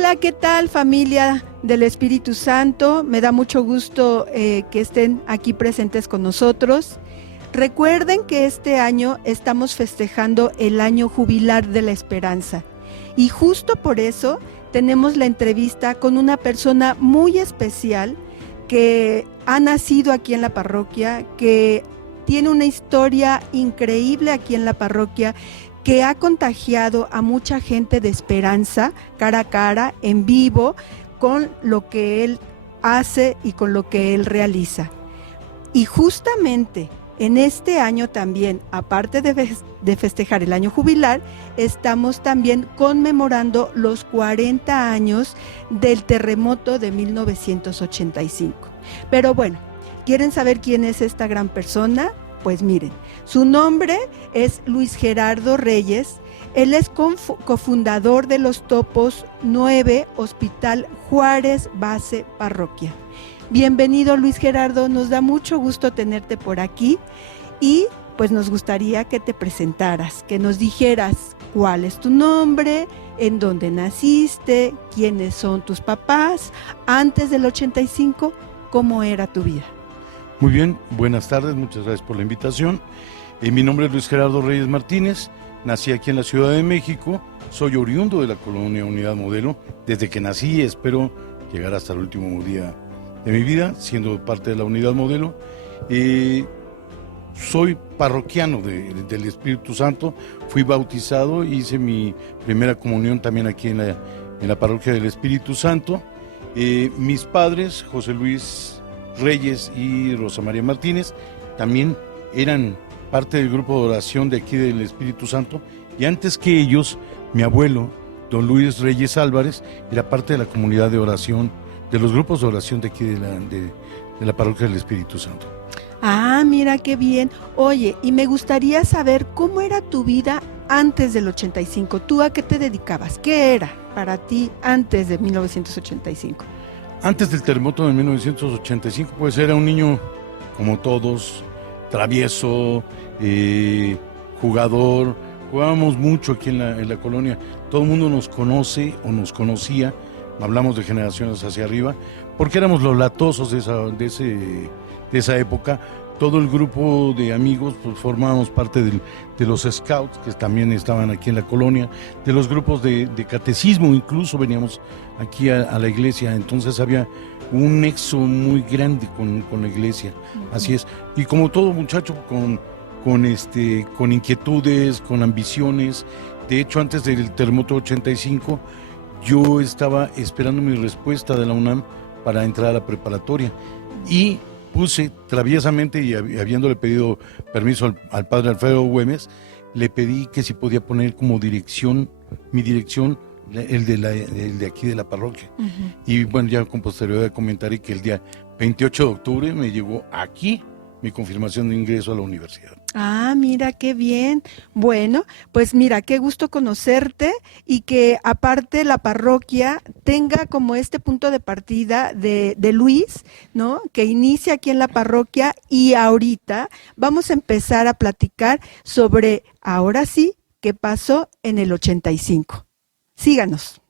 Hola, ¿qué tal, familia del Espíritu Santo? Me da mucho gusto que estén aquí presentes con nosotros. Recuerden que este año estamos festejando el año jubilar de la esperanza y justo por eso tenemos la entrevista con una persona muy especial que ha nacido aquí en la parroquia, que tiene una historia increíble aquí en la parroquia, que ha contagiado a mucha gente de esperanza cara a cara, en vivo, con lo que él hace y con lo que él realiza. Y justamente en este año también, aparte de festejar el año jubilar, estamos también conmemorando los 40 años del terremoto de 1985. Pero bueno, ¿quieren saber quién es esta gran persona? Pues miren, su nombre es Luis Gerardo Reyes. Él es cofundador de Los Topos 9, Hospital Juárez Base Parroquia. Bienvenido, Luis Gerardo, nos da mucho gusto tenerte por aquí y pues nos gustaría que te presentaras, que nos dijeras cuál es tu nombre, en dónde naciste, quiénes son tus papás, antes del 85, cómo era tu vida. Muy bien, buenas tardes, muchas gracias por la invitación. Mi nombre es Luis Gerardo Reyes Martínez, nací aquí en la Ciudad de México, soy oriundo de la colonia Unidad Modelo, desde que nací espero llegar hasta el último día de mi vida, siendo parte de la Unidad Modelo. Soy parroquiano del Espíritu Santo, fui bautizado, hice mi primera comunión también aquí en la parroquia del Espíritu Santo. Mis padres, José Luis Reyes y Rosa María Martínez, también eran parte del grupo de oración de aquí del Espíritu Santo, y antes que ellos, mi abuelo, don Luis Reyes Álvarez, era parte de la comunidad de oración, de los grupos de oración de aquí de la parroquia del Espíritu Santo. Ah, mira qué bien. Oye, y me gustaría saber cómo era tu vida antes del 85. ¿Tú a qué te dedicabas? ¿Qué era para ti antes de 1985? Antes del terremoto de 1985, pues era un niño como todos, travieso, jugador. Jugábamos mucho aquí en la colonia. Todo el mundo nos conoce o nos conocía, hablamos de generaciones hacia arriba, porque éramos los latosos de esa época. Todo el grupo de amigos pues formábamos parte de los scouts, que también estaban aquí en la colonia, de los grupos de catecismo, incluso veníamos aquí a la iglesia, entonces había un nexo muy grande con la iglesia, así es. Y como todo muchacho con inquietudes, con ambiciones. De hecho, antes del terremoto 85, yo estaba esperando mi respuesta de la UNAM para entrar a la preparatoria, y puse traviesamente, y habiéndole pedido permiso al padre Alfredo Güemes, le pedí que si podía poner como dirección, mi dirección, el de aquí de la parroquia. Y bueno, ya con posterioridad comentaré que el día 28 de octubre me llegó aquí mi confirmación de ingreso a la universidad. Ah, mira, qué bien. Bueno, pues mira, qué gusto conocerte y que aparte la parroquia tenga como este punto de partida de Luis, ¿no? Que inicia aquí en la parroquia, y ahorita vamos a empezar a platicar sobre, ahora sí, qué pasó en el 85. Síganos.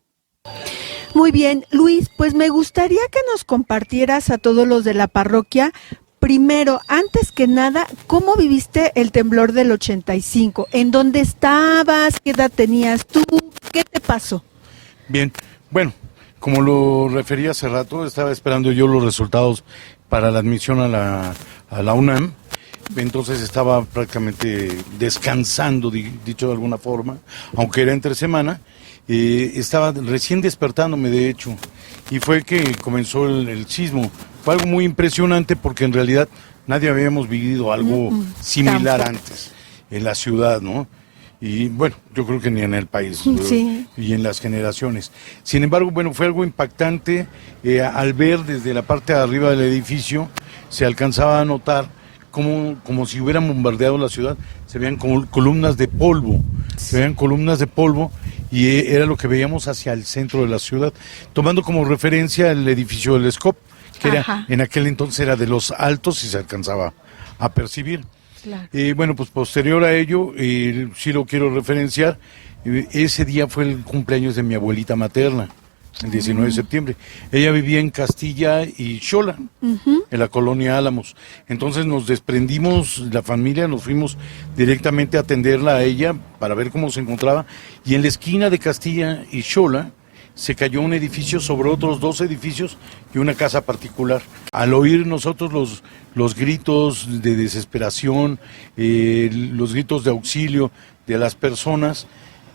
Muy bien, Luis, pues me gustaría que nos compartieras a todos los de la parroquia. Primero, antes que nada, ¿cómo viviste el temblor del 85? ¿En dónde estabas? ¿Qué edad tenías tú? ¿Qué te pasó? Bien, bueno, como lo referí hace rato, estaba esperando yo los resultados para la admisión a la UNAM, entonces estaba prácticamente descansando, dicho de alguna forma, aunque era entre semana. Estaba recién despertándome, de hecho, y fue que comenzó el sismo. Fue algo muy impresionante porque en realidad nadie habíamos vivido algo similar antes en la ciudad, ¿no? Y bueno, yo creo que ni en el país, sí, y en las generaciones. Sin embargo, bueno, fue algo impactante. Al ver desde la parte de arriba del edificio, se alcanzaba a notar como si hubieran bombardeado la ciudad. Se veían como columnas de polvo, y era lo que veíamos hacia el centro de la ciudad, tomando como referencia el edificio del SCOP, que era, en aquel entonces era de los altos y se alcanzaba a percibir. Claro. Bueno, pues posterior a ello, sí lo quiero referenciar, ese día fue el cumpleaños de mi abuelita materna, el 19 de septiembre. Ella vivía en Castilla y Xola, en la colonia Álamos. Entonces nos desprendimos, la familia, nos fuimos directamente a atenderla a ella para ver cómo se encontraba. Y en la esquina de Castilla y Xola se cayó un edificio sobre otros 2 edificios y una casa particular. Al oír nosotros los gritos de desesperación, los gritos de auxilio de las personas,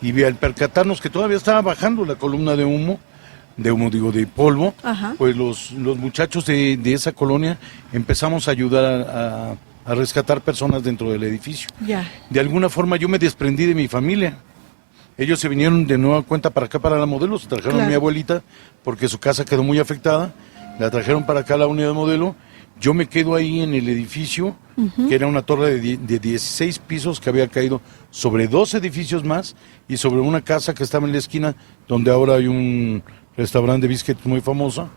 y al percatarnos que todavía estaba bajando la columna de polvo, pues los muchachos de esa colonia empezamos a ayudar a rescatar personas dentro del edificio. Ya. De alguna forma yo me desprendí de mi familia. Ellos se vinieron de nueva cuenta para acá, para la Modelo, se trajeron a mi abuelita porque su casa quedó muy afectada, la trajeron para acá a la unidad Modelo. Yo me quedo ahí en el edificio, que era una torre de 16 pisos que había caído sobre 2 edificios más y sobre una casa que estaba en la esquina donde ahora hay un restaurante de biscuits muy famoso.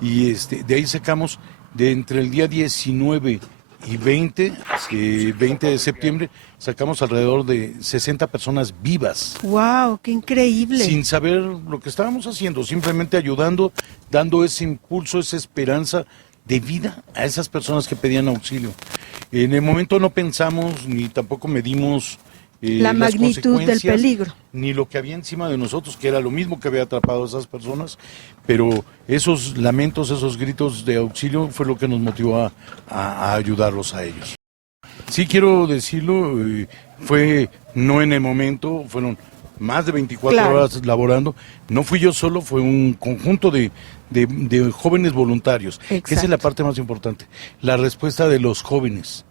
Y de ahí sacamos, de entre el día 19 y 20 de septiembre, sacamos alrededor de 60 personas vivas. ¡Wow! ¡Qué increíble! Sin saber lo que estábamos haciendo, simplemente ayudando, dando ese impulso, esa esperanza de vida a esas personas que pedían auxilio. En el momento no pensamos ni tampoco medimos la magnitud del peligro, ni lo que había encima de nosotros, que era lo mismo que había atrapado a esas personas, pero esos lamentos, esos gritos de auxilio fue lo que nos motivó a ayudarlos a ellos. Sí quiero decirlo, fue no en el momento, fueron más de 24 horas laborando. No fui yo solo, fue un conjunto de jóvenes voluntarios. Que esa es la parte más importante, la respuesta de los jóvenes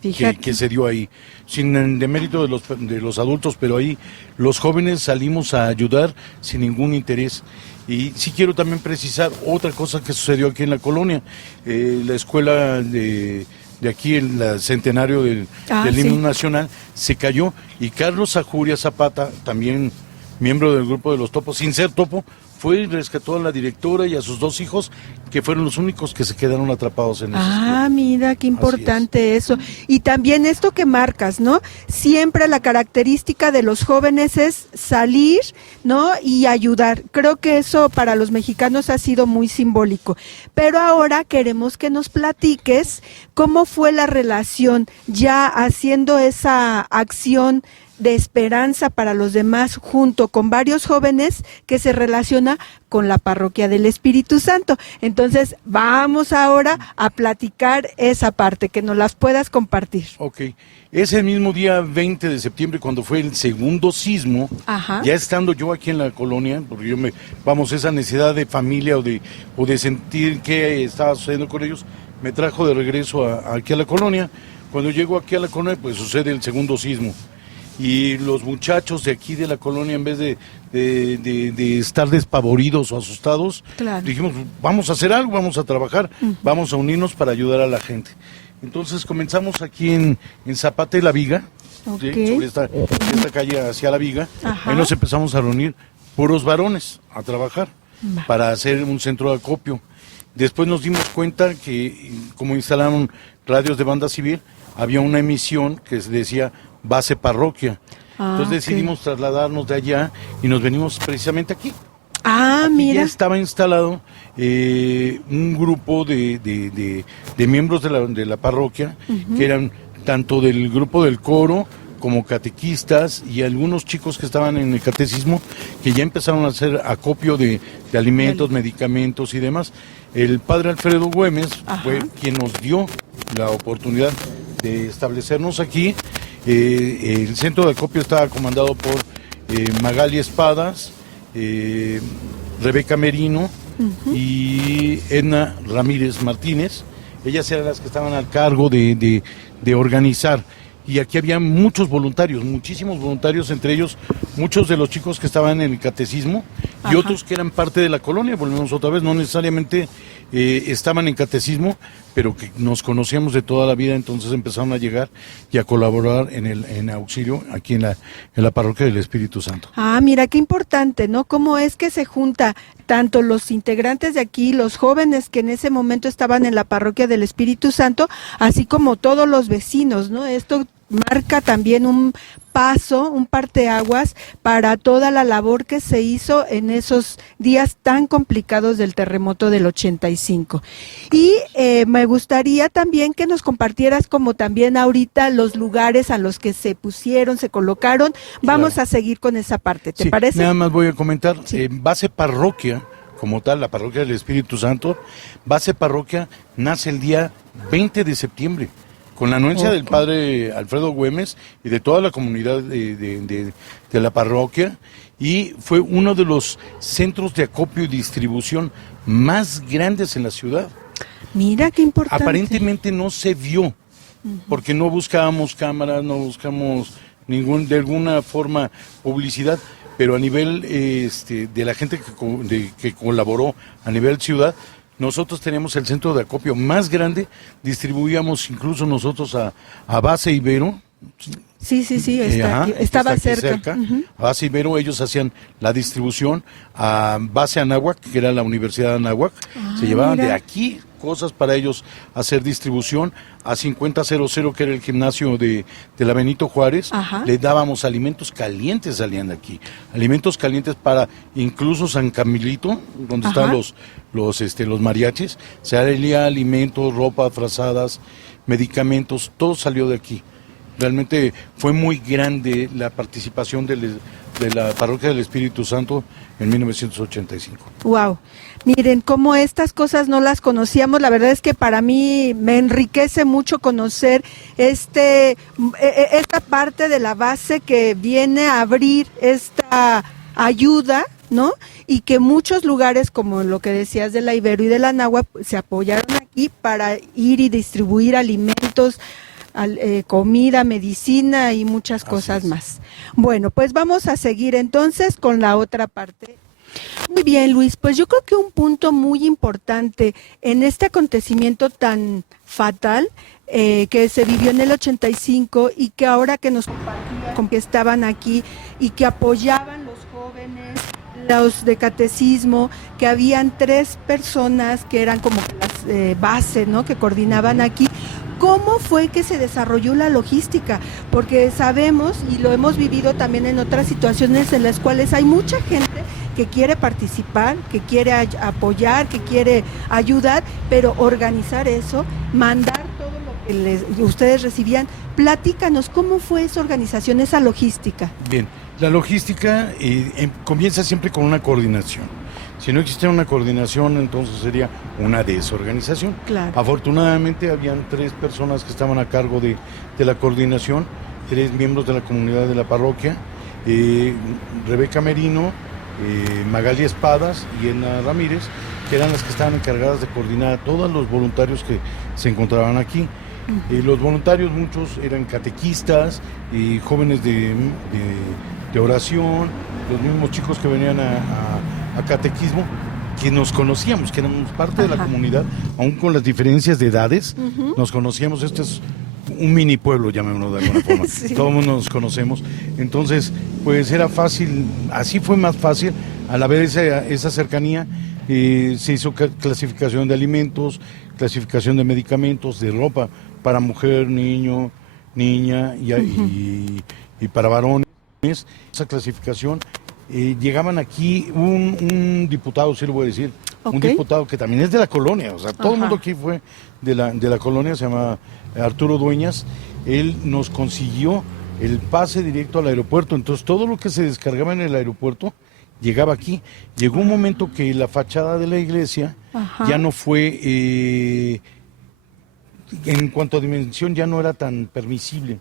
que se dio ahí, sin demérito de los adultos, pero ahí los jóvenes salimos a ayudar sin ningún interés. Y sí quiero también precisar otra cosa que sucedió aquí en la colonia, la escuela de aquí, el centenario del himno nacional, se cayó, y Carlos Ajuria Zapata, también miembro del grupo de los topos, sin ser topo, fue y rescató a la directora y a sus 2 hijos, que fueron los únicos que se quedaron atrapados en esa escuela. Mira, qué importante eso. Y también esto que marcas, ¿no? Siempre la característica de los jóvenes es salir, ¿no? Y ayudar. Creo que eso para los mexicanos ha sido muy simbólico. Pero ahora queremos que nos platiques cómo fue la relación ya haciendo esa acción de esperanza para los demás, junto con varios jóvenes, que se relaciona con la Parroquia del Espíritu Santo. Entonces, vamos ahora a platicar esa parte, que nos las puedas compartir. Ok. Ese mismo día 20 de septiembre, cuando fue el segundo sismo, ya estando yo aquí en la colonia, porque esa necesidad de familia o de sentir qué estaba sucediendo con ellos, me trajo de regreso aquí a la colonia. Cuando llego aquí a la colonia, pues sucede el segundo sismo. Y los muchachos de aquí de la colonia, en vez de estar despavoridos o asustados, dijimos, vamos a hacer algo, vamos a trabajar, vamos a unirnos para ayudar a la gente. Entonces comenzamos aquí en Zapata y La Viga, ¿sí? Sobre esta calle hacia La Viga. Ahí nos empezamos a reunir puros varones a trabajar para hacer un centro de acopio. Después nos dimos cuenta que, como instalaron radios de banda civil, había una emisión que se decía Base Parroquia. Entonces decidimos trasladarnos de allá y nos venimos precisamente aquí. Aquí mira. Ya estaba instalado un grupo de miembros de la parroquia, que eran tanto del grupo del coro como catequistas y algunos chicos que estaban en el catecismo, que ya empezaron a hacer acopio de alimentos, medicamentos y demás. El padre Alfredo Güemes fue quien nos dio la oportunidad de establecernos aquí. El centro de acopio estaba comandado por Magali Espadas, Rebeca Merino y Edna Ramírez Martínez. Ellas eran las que estaban al cargo de organizar. Y aquí había muchos voluntarios, muchísimos voluntarios, entre ellos muchos de los chicos que estaban en el catecismo y otros que eran parte de la colonia. Volvemos otra vez, no necesariamente estaban en catecismo, pero que nos conocíamos de toda la vida, entonces empezaron a llegar y a colaborar en auxilio aquí en la Parroquia del Espíritu Santo. Mira, qué importante, ¿no? Cómo es que se junta tanto los integrantes de aquí, los jóvenes que en ese momento estaban en la Parroquia del Espíritu Santo, así como todos los vecinos, ¿no? Esto marca también un paso, un parteaguas para toda la labor que se hizo en esos días tan complicados del terremoto del 85. Y me gustaría también que nos compartieras como también ahorita los lugares a los que se pusieron, se colocaron. Vamos Claro. a seguir con esa parte, ¿te Sí, parece? nada más voy a comentar, Sí. base parroquia, como tal, la parroquia del Espíritu Santo, base parroquia nace el día 20 de septiembre, con la anuencia del Ok. padre Alfredo Güemes y de toda la comunidad de la parroquia, y fue uno de los centros de acopio y distribución más grandes en la ciudad. Mira qué importante. Aparentemente no se vio, porque no buscábamos cámaras, no buscamos de alguna forma publicidad, pero a nivel de la gente que colaboró a nivel ciudad, nosotros teníamos el centro de acopio más grande, distribuíamos incluso nosotros a Base Ibero. Sí, Ajá, que estaba está aquí cerca. Ujú. A Base Ibero ellos hacían la distribución, a Base Anáhuac, que era la Universidad de Anáhuac, se llevaban mira. de aquí cosas para ellos hacer distribución, a 5000, que era el gimnasio de la Benito Juárez, Ajá. le dábamos alimentos calientes, salían de aquí, alimentos calientes para incluso San Camilito, donde Ajá. están los mariachis, se salía alimentos, ropa, frazadas, medicamentos, todo salió de aquí. Realmente fue muy grande la participación de la Parroquia del Espíritu Santo en 1985. Wow. Miren, como estas cosas no las conocíamos, la verdad es que para mí me enriquece mucho conocer esta parte de la base que viene a abrir esta ayuda, ¿no? Y que muchos lugares, como lo que decías de la Ibero y de la Anáhuac, se apoyaron aquí para ir y distribuir alimentos, comida, medicina y muchas cosas más. Bueno, pues vamos a seguir entonces con la otra parte. Muy bien, Luis, pues yo creo que un punto muy importante en este acontecimiento tan fatal que se vivió en el 85 y que ahora que nos compartían, con que estaban aquí y que apoyaban los jóvenes, los de catecismo, que habían 3 personas que eran como las bases, ¿no?, que coordinaban aquí. ¿Cómo fue que se desarrolló la logística? Porque sabemos, y lo hemos vivido también en otras situaciones en las cuales hay mucha gente que quiere participar, que quiere apoyar, que quiere ayudar, pero organizar eso, mandar todo lo que ustedes recibían. Platícanos, ¿cómo fue esa organización, esa logística? Bien, la logística comienza siempre con una coordinación. Si no existiera una coordinación, entonces sería una desorganización. Claro. Afortunadamente habían 3 personas que estaban a cargo de la coordinación, 3 miembros de la comunidad de la parroquia, Rebeca Merino, Magali Espadas y Edna Ramírez, que eran las que estaban encargadas de coordinar a todos los voluntarios que se encontraban aquí. Los voluntarios, muchos eran catequistas y jóvenes de oración, los mismos chicos que venían a catequismo, que nos conocíamos, que éramos parte de la comunidad, aún con las diferencias de edades, nos conocíamos. Este es un mini pueblo, llamémoslo de alguna forma. Sí. Todo el mundo nos conocemos. Entonces, pues era fácil, así fue más fácil, al haber esa cercanía, se hizo clasificación de alimentos, clasificación de medicamentos, de ropa para mujer, niño, niña y para varones. Esa clasificación, llegaban aquí un diputado, sí lo voy a decir, un diputado que también es de la colonia, o sea, todo el mundo aquí fue de la colonia, se llama Arturo Dueñas. Él nos consiguió el pase directo al aeropuerto, entonces todo lo que se descargaba en el aeropuerto llegaba aquí. Llegó un momento que la fachada de la iglesia ya no fue, en cuanto a dimensión, ya no era tan permisible,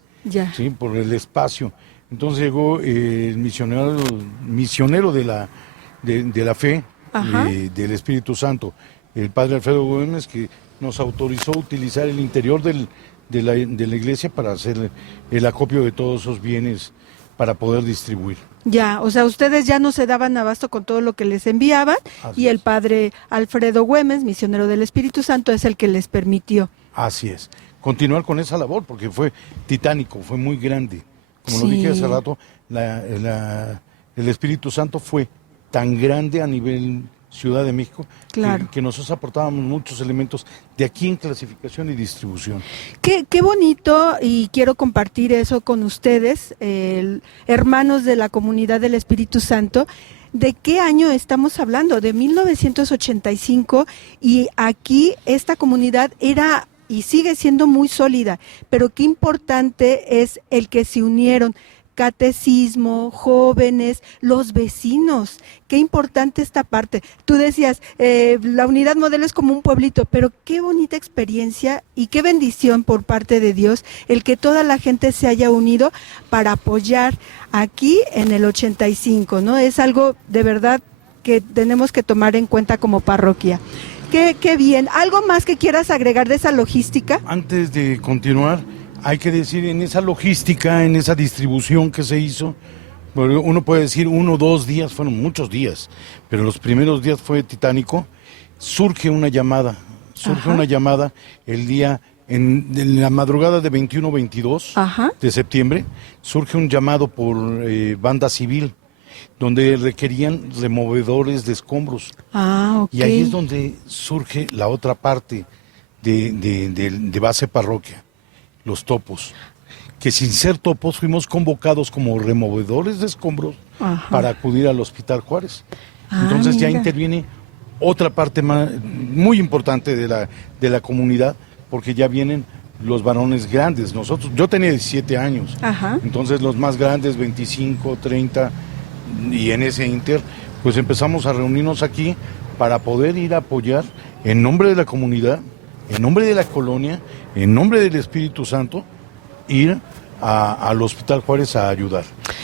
¿sí?, por el espacio. Entonces llegó el misionero de la fe, del Espíritu Santo, el padre Alfredo Gómez, que nos autorizó a utilizar el interior de la iglesia para hacer el acopio de todos esos bienes para poder distribuir. Ya, o sea, ustedes ya no se daban abasto con todo lo que les enviaban. Así y el padre Alfredo Güemes, misionero del Espíritu Santo, es el que les permitió. Así es, continuar con esa labor, porque fue titánico, fue muy grande. Como lo dije hace rato, el Espíritu Santo fue tan grande a nivel Ciudad de México, Claro. que nosotros aportábamos muchos elementos de aquí en clasificación y distribución. Qué bonito, y quiero compartir eso con ustedes, hermanos de la comunidad del Espíritu Santo. ¿De qué año estamos hablando? De 1985, y aquí esta comunidad era y sigue siendo muy sólida, pero qué importante es el que se unieron catecismo, jóvenes, los vecinos. Qué importante esta parte. Tú decías, la unidad modelo es como un pueblito, pero qué bonita experiencia y qué bendición por parte de Dios el que toda la gente se haya unido para apoyar aquí en el 85, ¿no? Es algo de verdad que tenemos que tomar en cuenta como parroquia. Qué bien. ¿Algo más que quieras agregar de esa logística? Antes de continuar, hay que decir, en esa logística, en esa distribución que se hizo, uno puede decir 1 o 2 días, fueron muchos días, pero los primeros días fue titánico. Surge una llamada el día, en la madrugada de 21-22 de septiembre, surge un llamado por banda civil, donde requerían removedores de escombros. Okay. Y ahí es donde surge la otra parte de base parroquia, los topos, que sin ser topos fuimos convocados como removedores de escombros para acudir al Hospital Juárez. Entonces ya interviene otra parte muy importante de la comunidad, porque ya vienen los varones grandes. Yo tenía 17 años, entonces los más grandes, 25, 30, y en ese inter, pues empezamos a reunirnos aquí para poder ir a apoyar en nombre de la comunidad, en nombre de la colonia, en nombre del Espíritu Santo, ir al Hospital Juárez a ayudar.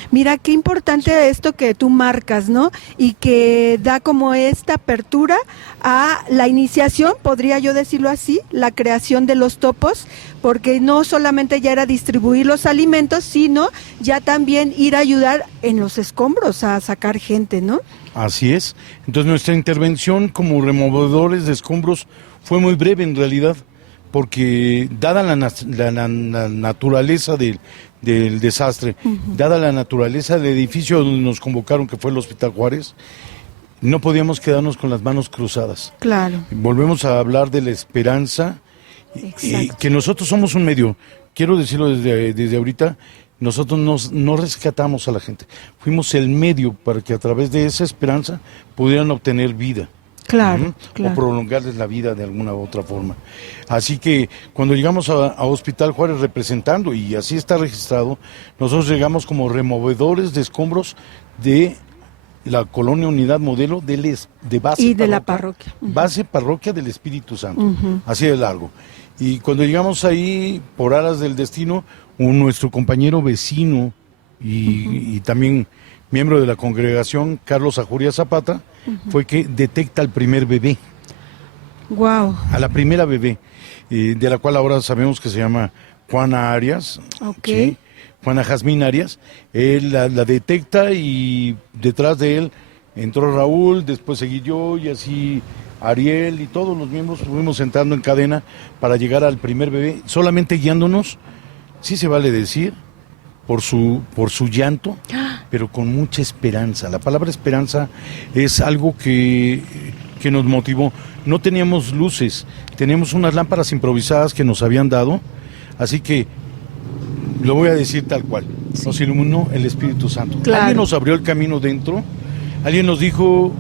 Mira, qué importante esto que tú marcas, ¿no? Y que da como esta apertura a la iniciación, podría yo decirlo así, la creación de los topos, porque no solamente ya era distribuir los alimentos, sino ya también ir a ayudar en los escombros, a sacar gente, ¿no? Así es. Entonces nuestra intervención como removedores de escombros fue muy breve en realidad, porque dada la naturaleza del desastre, dada la naturaleza del edificio donde nos convocaron, que fue el Hospital Juárez, no podíamos quedarnos con las manos cruzadas. Claro. Volvemos a hablar de la esperanza, y que nosotros somos un medio. Quiero decirlo desde ahorita, nosotros no rescatamos a la gente, fuimos el medio para que a través de esa esperanza pudieran obtener vida. Claro. O prolongarles la vida de alguna u otra forma. Así que cuando llegamos a Hospital Juárez representando, y así está registrado, nosotros llegamos como removedores de escombros de la colonia Unidad Modelo de base y de la parroquia. Base parroquia del Espíritu Santo, así de largo. Y cuando llegamos ahí, por aras del destino, nuestro compañero vecino y también miembro de la congregación, Carlos Ajuria Zapata, fue que detecta al primer bebé. Wow. A la primera bebé, de la cual ahora sabemos que se llama Juana Arias. ¿Sí? Juana Jazmín Arias. Él la detecta, y detrás de él entró Raúl, después seguí yo, y así Ariel y todos los miembros fuimos entrando en cadena para llegar al primer bebé, solamente guiándonos, sí se vale decir, por su llanto, pero con mucha esperanza. La palabra esperanza es algo que nos motivó. No teníamos luces, teníamos unas lámparas improvisadas que nos habían dado, así que lo voy a decir tal cual. Nos iluminó el Espíritu Santo. Claro. Alguien nos abrió el camino dentro, alguien nos dijo,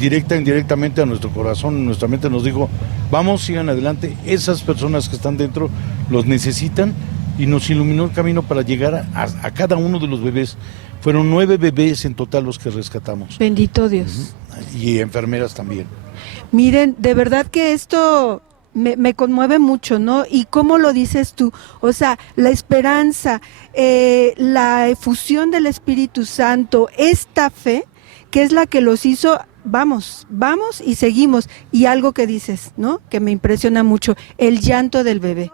directa e indirectamente a nuestro corazón, nuestra mente nos dijo, vamos, sigan adelante, esas personas que están dentro los necesitan, y nos iluminó el camino para llegar a cada uno de los bebés. Fueron 9 bebés en total los que rescatamos. Bendito Dios. Y enfermeras también. Miren, de verdad que esto me conmueve mucho, ¿no? Y cómo lo dices tú, o sea, la esperanza, la efusión del Espíritu Santo, esta fe, que es la que los hizo, vamos y seguimos. Y algo que dices, ¿no? Que me impresiona mucho, el llanto del bebé.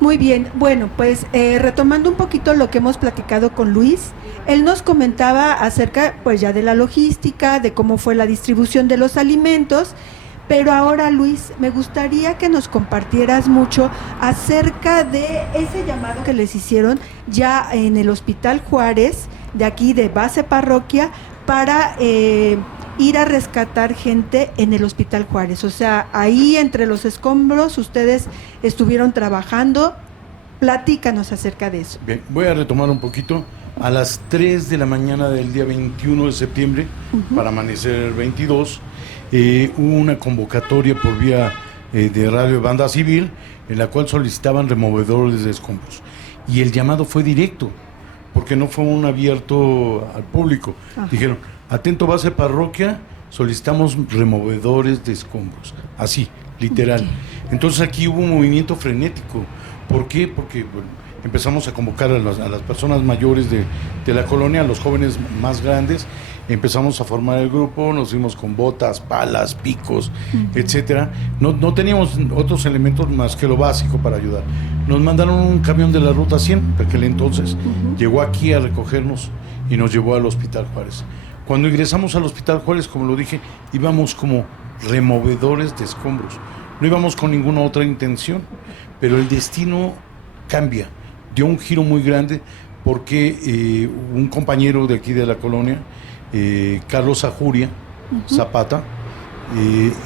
Muy bien, bueno, pues retomando un poquito lo que hemos platicado con Luis, él nos comentaba acerca pues ya de la logística, de cómo fue la distribución de los alimentos, pero ahora Luis, me gustaría que nos compartieras mucho acerca de ese llamado que les hicieron ya en el Hospital Juárez, de aquí de base parroquia, para ir a rescatar gente en el Hospital Juárez. O sea, ahí entre los escombros ustedes estuvieron trabajando. Platícanos acerca de eso. Bien, voy a retomar un poquito. A las 3 de la mañana del día 21 de septiembre, para amanecer el 22, hubo una convocatoria por vía de Radio Banda Civil, en la cual solicitaban removedores de escombros. Y el llamado fue directo, porque no fue un abierto al público. Ajá. Dijeron, atento base parroquia, solicitamos removedores de escombros. Así, literal. Okay. Entonces aquí hubo un movimiento frenético. ¿Por qué? Porque bueno, empezamos a convocar a las personas mayores de la colonia, a los jóvenes más grandes. Empezamos a formar el grupo, nos fuimos con botas, palas, picos, etcétera. No teníamos otros elementos más que lo básico para ayudar. Nos mandaron un camión de la Ruta 100, aquel entonces, llegó aquí a recogernos y nos llevó al Hospital Juárez. Cuando ingresamos al Hospital Juárez, como lo dije, íbamos como removedores de escombros. No íbamos con ninguna otra intención, pero el destino cambia, dio un giro muy grande porque un compañero de aquí de la colonia, Carlos Ajuria Zapata,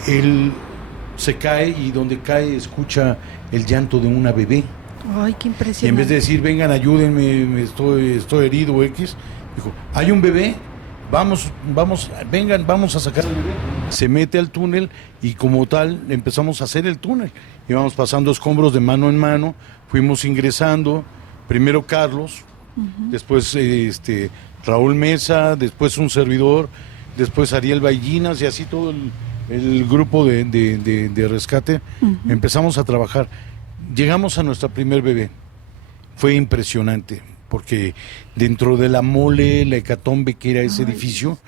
él se cae y donde cae escucha el llanto de una bebé. Ay, qué impresionante. Y en vez de decir, vengan, ayúdenme, estoy herido X, dijo, hay un bebé, vamos, vengan, vamos a sacar al bebé. Se mete al túnel y como tal empezamos a hacer el túnel. Íbamos pasando escombros de mano en mano, fuimos ingresando, primero Carlos, después Raúl Mesa, después un servidor, después Ariel Ballinas y así todo el grupo de rescate. Empezamos a trabajar. Llegamos a nuestra primer bebé. Fue impresionante, porque dentro de la mole, la hecatombe que era ese edificio,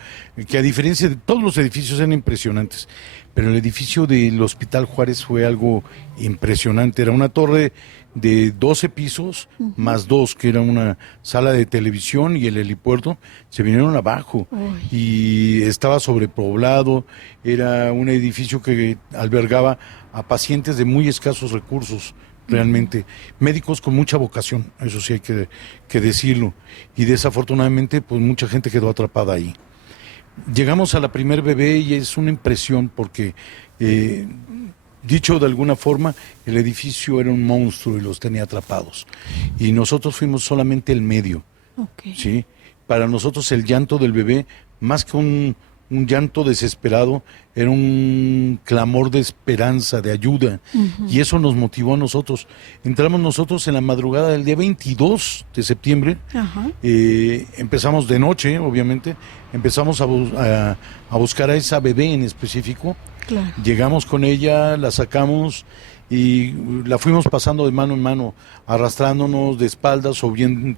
que a diferencia de todos los edificios eran impresionantes, pero el edificio del Hospital Juárez fue algo impresionante. Era una torre de 12 pisos, más 2, que era una sala de televisión y el helipuerto, se vinieron abajo. Y estaba sobrepoblado, era un edificio que albergaba a pacientes de muy escasos recursos, realmente, médicos con mucha vocación, eso sí hay que decirlo, y desafortunadamente pues mucha gente quedó atrapada ahí. Llegamos a la primer bebé y es una impresión porque, dicho de alguna forma, el edificio era un monstruo y los tenía atrapados, y nosotros fuimos solamente el medio. ¿Sí? Para nosotros el llanto del bebé, más que un llanto desesperado, era un clamor de esperanza, de ayuda, y eso nos motivó a nosotros. Entramos nosotros en la madrugada del día 22 de septiembre, empezamos de noche, obviamente, empezamos a buscar a esa bebé en específico. Claro. Llegamos con ella, la sacamos y la fuimos pasando de mano en mano, arrastrándonos de espaldas o bien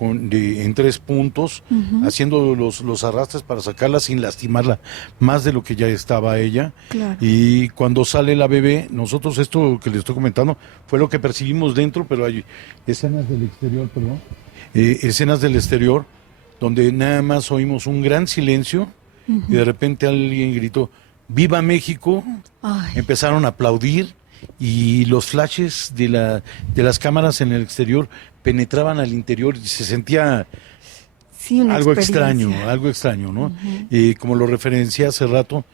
en 3 puntos, haciendo los arrastres para sacarla sin lastimarla más de lo que ya estaba ella. Claro. Y cuando sale la bebé, nosotros esto que les estoy comentando fue lo que percibimos dentro, pero hay escenas del exterior, escenas del exterior donde nada más oímos un gran silencio y de repente alguien gritó, ¡Viva México! Ay. Empezaron a aplaudir y los flashes de las cámaras en el exterior penetraban al interior y se sentía algo extraño, ¿no? Como lo referencié hace rato,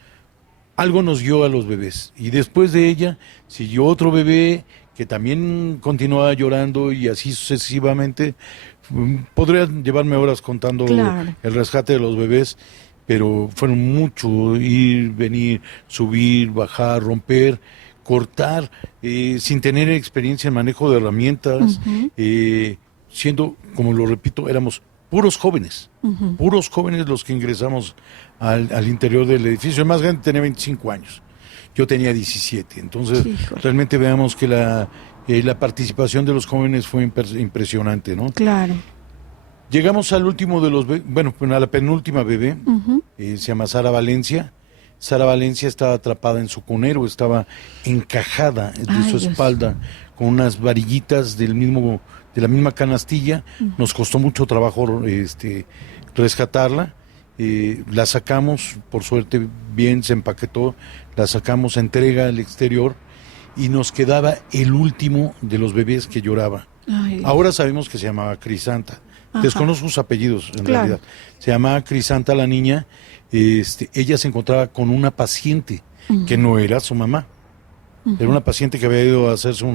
algo nos guió a los bebés y después de ella siguió otro bebé que también continuaba llorando y así sucesivamente. Podría llevarme horas contando el rescate de los bebés, pero fueron mucho, ir, venir, subir, bajar, romper, cortar, sin tener experiencia en manejo de herramientas, siendo, como lo repito, éramos puros jóvenes los que ingresamos al interior del edificio. El más grande tenía 25 años, yo tenía 17, entonces realmente veamos que la participación de los jóvenes fue impresionante, ¿no? Claro. Llegamos al último de los, a la penúltima bebé, se llama Sara Valencia. Sara Valencia estaba atrapada en su cunero, estaba encajada de su espalda con unas varillitas de la misma canastilla. Nos costó mucho trabajo rescatarla. La sacamos, por suerte bien se empaquetó, la sacamos a entrega al exterior y nos quedaba el último de los bebés que lloraba. Ahora sabemos que se llamaba Crisanta, Ajá. Desconozco sus apellidos en Claro. realidad. Se llamaba Crisanta la niña. Ella se encontraba con una paciente que no era su mamá. Era una paciente que había ido a hacerse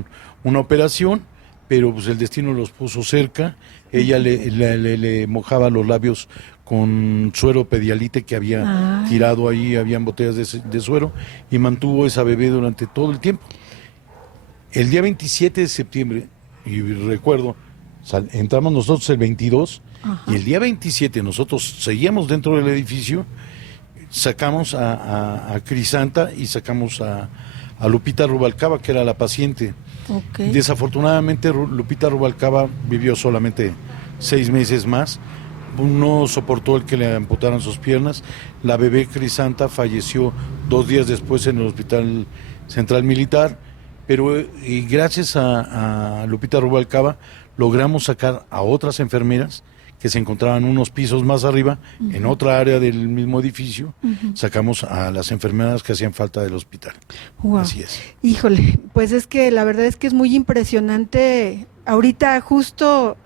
una operación, pero pues el destino los puso cerca. Ella le mojaba los labios con suero pedialite que había Ay. tirado ahí, habían botellas de suero, y mantuvo esa bebé durante todo el tiempo. El día 27 de septiembre, y recuerdo, entramos nosotros el 22, Ajá. y el día 27 nosotros seguíamos dentro del edificio, sacamos a Crisanta y sacamos a Lupita Rubalcaba, que era la paciente. Ok. Desafortunadamente Lupita Rubalcaba vivió solamente 6 meses más, no soportó el que le amputaran sus piernas. La bebé Crisanta falleció 2 días después en el Hospital Central Militar, pero gracias a Lupita Rubalcaba logramos sacar a otras enfermeras que se encontraban unos pisos más arriba, en otra área del mismo edificio. Sacamos a las enfermeras que hacían falta del hospital. Wow. Así es. Híjole, pues es que la verdad es que es muy impresionante. Ahorita justo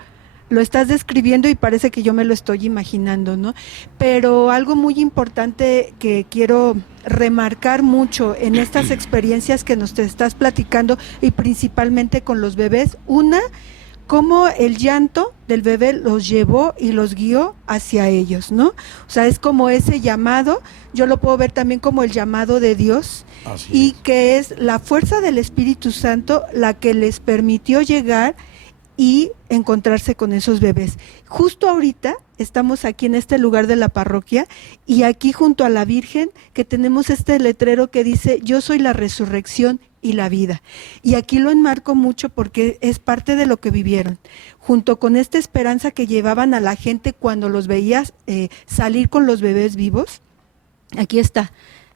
lo estás describiendo y parece que yo me lo estoy imaginando, ¿no? Pero algo muy importante que quiero remarcar mucho en estas experiencias que nos te estás platicando, y principalmente con los bebés, una, cómo el llanto del bebé los llevó y los guió hacia ellos, ¿no? O sea, es como ese llamado, yo lo puedo ver también como el llamado de Dios, Así y es. que es la fuerza del Espíritu Santo la que les permitió llegar y encontrarse con esos bebés. Justo ahorita estamos aquí en este lugar de la parroquia, y aquí junto a la Virgen que tenemos este letrero que dice: yo soy la resurrección y la vida. Y aquí lo enmarco mucho porque es parte de lo que vivieron, junto con esta esperanza que llevaban a la gente cuando los veías salir con los bebés vivos. Aquí está,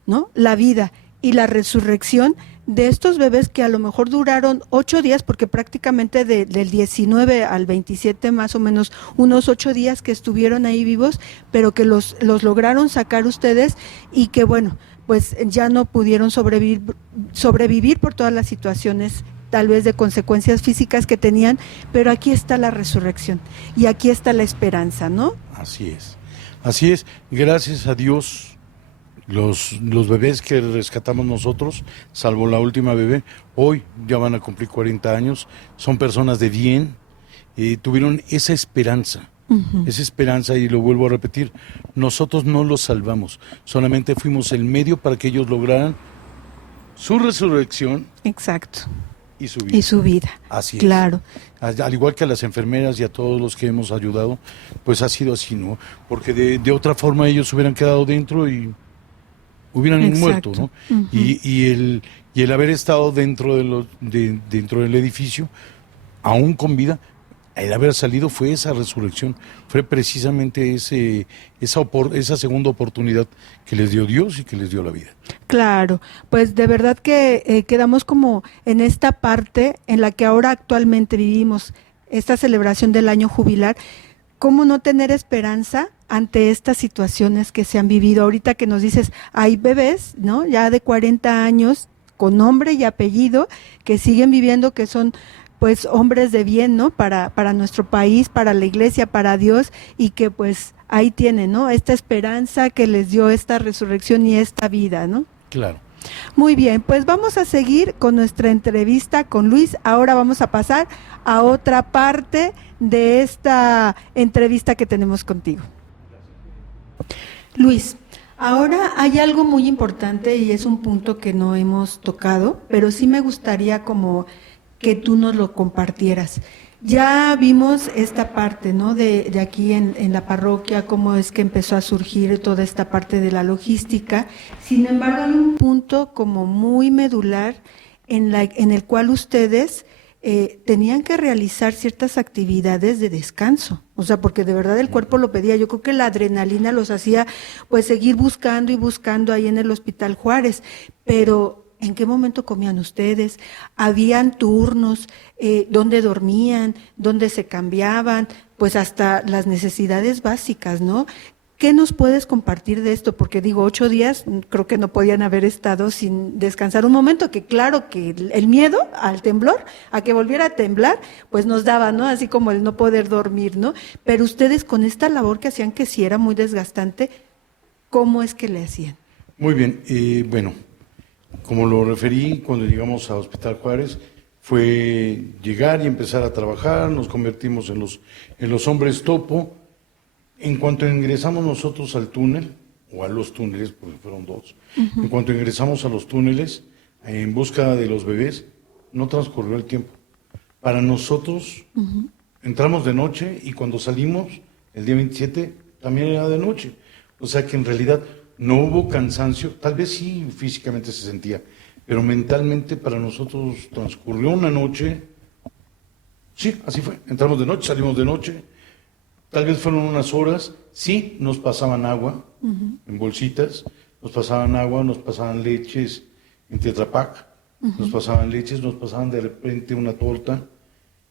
¿no? La vida y la resurrección de estos bebés que a lo mejor duraron 8 días, porque prácticamente del 19 al 27 más o menos, unos 8 días que estuvieron ahí vivos, pero que los lograron sacar ustedes, y que bueno, pues ya no pudieron sobrevivir por todas las situaciones tal vez de consecuencias físicas que tenían, pero aquí está la resurrección y aquí está la esperanza, ¿no? Así es. Así es. Gracias a Dios, los bebés que rescatamos nosotros, salvo la última bebé, hoy ya van a cumplir 40 años, son personas de bien, tuvieron esa esperanza. Esa esperanza, y lo vuelvo a repetir, nosotros no los salvamos, solamente fuimos el medio para que ellos lograran su resurrección. Exacto. Y su vida. Y su vida. Así claro. es. Al igual que a las enfermeras y a todos los que hemos ayudado, pues ha sido así, ¿no? Porque de otra forma ellos hubieran quedado dentro y hubieran Exacto. muerto, ¿no? Y el haber estado dentro dentro del edificio, aún con vida, el haber salido fue esa resurrección, fue precisamente esa segunda oportunidad que les dio Dios y que les dio la vida. Claro, pues de verdad que quedamos como en esta parte en la que ahora actualmente vivimos, esta celebración del año jubilar. ¿Cómo no tener esperanza ante estas situaciones que se han vivido? Ahorita que nos dices, hay bebés, ¿no? Ya de 40 años, con nombre y apellido, que siguen viviendo, que son pues hombres de bien, ¿no? Para nuestro país, para la iglesia, para Dios, y que pues ahí tienen, ¿no? Esta esperanza que les dio esta resurrección y esta vida, ¿no? Claro. Muy bien, pues vamos a seguir con nuestra entrevista con Luis. Ahora vamos a pasar a otra parte de esta entrevista que tenemos contigo. Luis, ahora hay algo muy importante y es un punto que no hemos tocado, pero sí me gustaría como que tú nos lo compartieras. Ya vimos esta parte, ¿no? De aquí en la parroquia, cómo es que empezó a surgir toda esta parte de la logística. Sin embargo, hay un punto como muy medular en el cual ustedes tenían que realizar ciertas actividades de descanso. O sea, porque de verdad el cuerpo lo pedía. Yo creo que la adrenalina los hacía pues seguir buscando y buscando ahí en el Hospital Juárez. Pero ¿en qué momento comían ustedes? ¿Habían turnos? ¿Dónde dormían? ¿Dónde se cambiaban? Pues hasta las necesidades básicas, ¿no? ¿Qué nos puedes compartir de esto? Porque digo, 8 días, creo que no podían haber estado sin descansar un momento, que claro que el miedo al temblor, a que volviera a temblar, pues nos daba, ¿no? Así como el no poder dormir, ¿no? Pero ustedes con esta labor que hacían, que sí era muy desgastante, ¿cómo es que le hacían? Muy bien, bueno, como lo referí cuando llegamos a Hospital Juárez, fue llegar y empezar a trabajar, nos convertimos en los hombres topo. En cuanto ingresamos nosotros al túnel, o a los túneles, porque fueron 2, en cuanto ingresamos a los túneles en busca de los bebés, no transcurrió el tiempo. Para nosotros, entramos de noche y cuando salimos, el día 27, también era de noche. O sea que en realidad no hubo cansancio, tal vez sí físicamente se sentía, pero mentalmente para nosotros transcurrió una noche, sí, así fue, entramos de noche, salimos de noche, tal vez fueron unas horas, sí, nos pasaban agua en bolsitas, nos pasaban leches en Tetra Pak, nos pasaban leches, nos pasaban de repente una torta,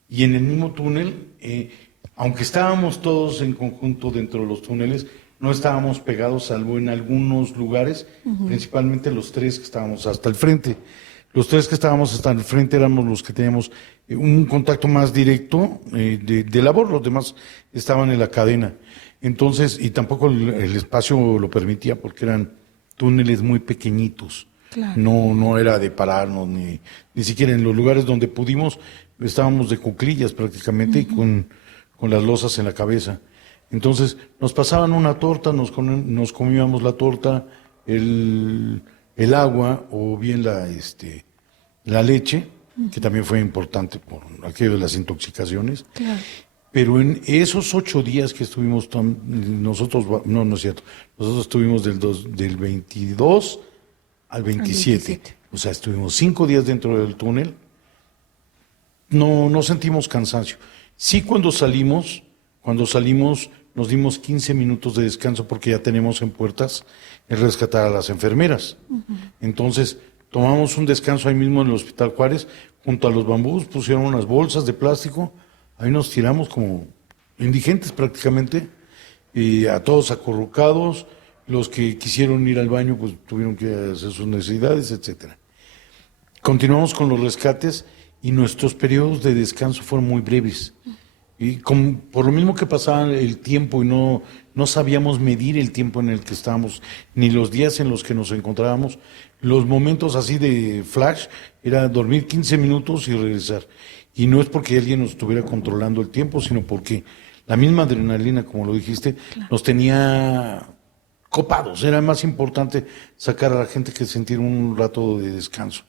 y en el mismo túnel, aunque estábamos todos en conjunto dentro de los túneles, no estábamos pegados, salvo en algunos lugares, principalmente los 3 que estábamos hasta el frente. Los 3 que estábamos hasta el frente éramos los que teníamos un contacto más directo de labor, los demás estaban en la cadena. Entonces, y tampoco el espacio lo permitía porque eran túneles muy pequeñitos. Claro. No era de pararnos, ni siquiera en los lugares donde pudimos, estábamos de cuclillas prácticamente y con las losas en la cabeza. Entonces, nos pasaban una torta, nos comíamos la torta, el agua o bien la leche, que también fue importante por aquello de las intoxicaciones. Claro. Pero en esos 8 días que estuvimos, nosotros, no es cierto, nosotros estuvimos del 22 al 27. O sea, estuvimos 5 días dentro del túnel, no sentimos cansancio. Sí, cuando salimos nos dimos 15 minutos de descanso porque ya tenemos en puertas el rescatar a las enfermeras. Entonces, tomamos un descanso ahí mismo en el Hospital Juárez, junto a los bambús, pusieron unas bolsas de plástico, ahí nos tiramos como indigentes prácticamente, y a todos acurrucados, los que quisieron ir al baño pues tuvieron que hacer sus necesidades, etcétera. Continuamos con los rescates y nuestros periodos de descanso fueron muy breves. Y por lo mismo que pasaba el tiempo y no sabíamos medir el tiempo en el que estábamos, ni los días en los que nos encontrábamos, los momentos así de flash era dormir 15 minutos y regresar. Y no es porque alguien nos estuviera controlando el tiempo, sino porque la misma adrenalina, como lo dijiste, nos tenía copados. Era más importante sacar a la gente que sentir un rato de descanso.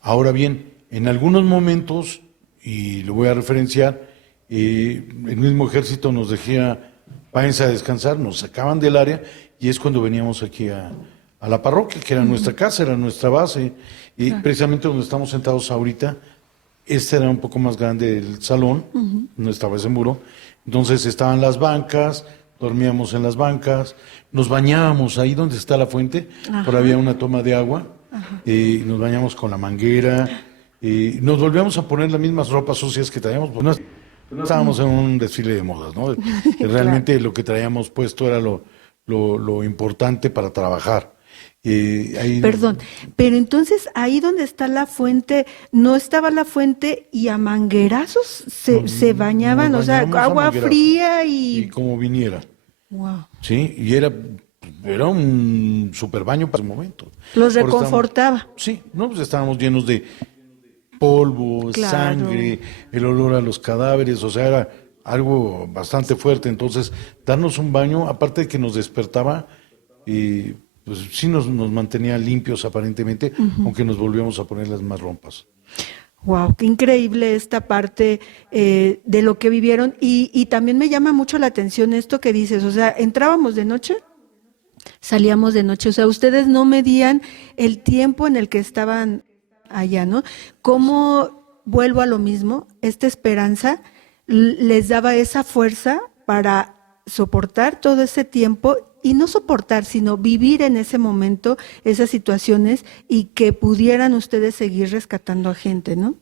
Ahora bien, en algunos momentos, y lo voy a referenciar, el mismo ejército nos decía, váyanse a descansar, nos sacaban del área y es cuando veníamos aquí a la parroquia, que era nuestra casa, era nuestra base, y precisamente donde estamos sentados ahorita, este era un poco más grande el salón, no estaba ese muro, entonces estaban las bancas, dormíamos en las bancas, nos bañábamos ahí donde está la fuente, por había una toma de agua, nos bañamos con la manguera, nos volvíamos a poner las mismas ropas sucias que traíamos, pues no estábamos en un desfile de modas, ¿no? Realmente lo que traíamos puesto era lo importante para trabajar. Perdón, pero entonces ahí donde está la fuente, ¿no estaba la fuente y a manguerazos se bañaban? O sea, agua fría y como viniera. Wow. Sí, y era un super baño para ese momento. Los reconfortaba. Sí, no, pues estábamos llenos de polvo, sangre, el olor a los cadáveres, o sea, era algo bastante fuerte. Entonces, darnos un baño, aparte de que nos despertaba, pues sí nos mantenía limpios aparentemente, aunque nos volvíamos a poner las más rompas. Wow, qué increíble esta parte de lo que vivieron y también me llama mucho la atención esto que dices, o sea, entrábamos de noche, salíamos de noche, o sea, ustedes no medían el tiempo en el que estaban allá, ¿no? ¿Cómo, vuelvo a lo mismo, esta esperanza les daba esa fuerza para soportar todo ese tiempo y no soportar, sino vivir en ese momento esas situaciones y que pudieran ustedes seguir rescatando a gente, ¿no?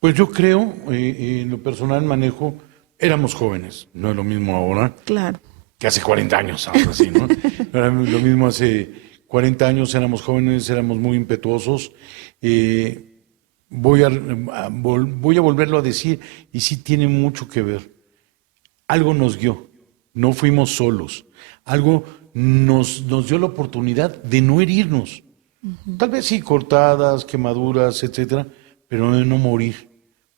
Pues yo creo, en lo personal manejo, éramos jóvenes, no es lo mismo ahora. Claro. que hace 40 años, ahora sí, ¿no? Era lo mismo hace 40 años, éramos jóvenes, éramos muy impetuosos. Voy a volverlo a decir, y sí tiene mucho que ver. Algo nos guió, no fuimos solos. Algo nos dio la oportunidad de no herirnos. Tal vez sí, cortadas, quemaduras, etcétera, pero de no morir,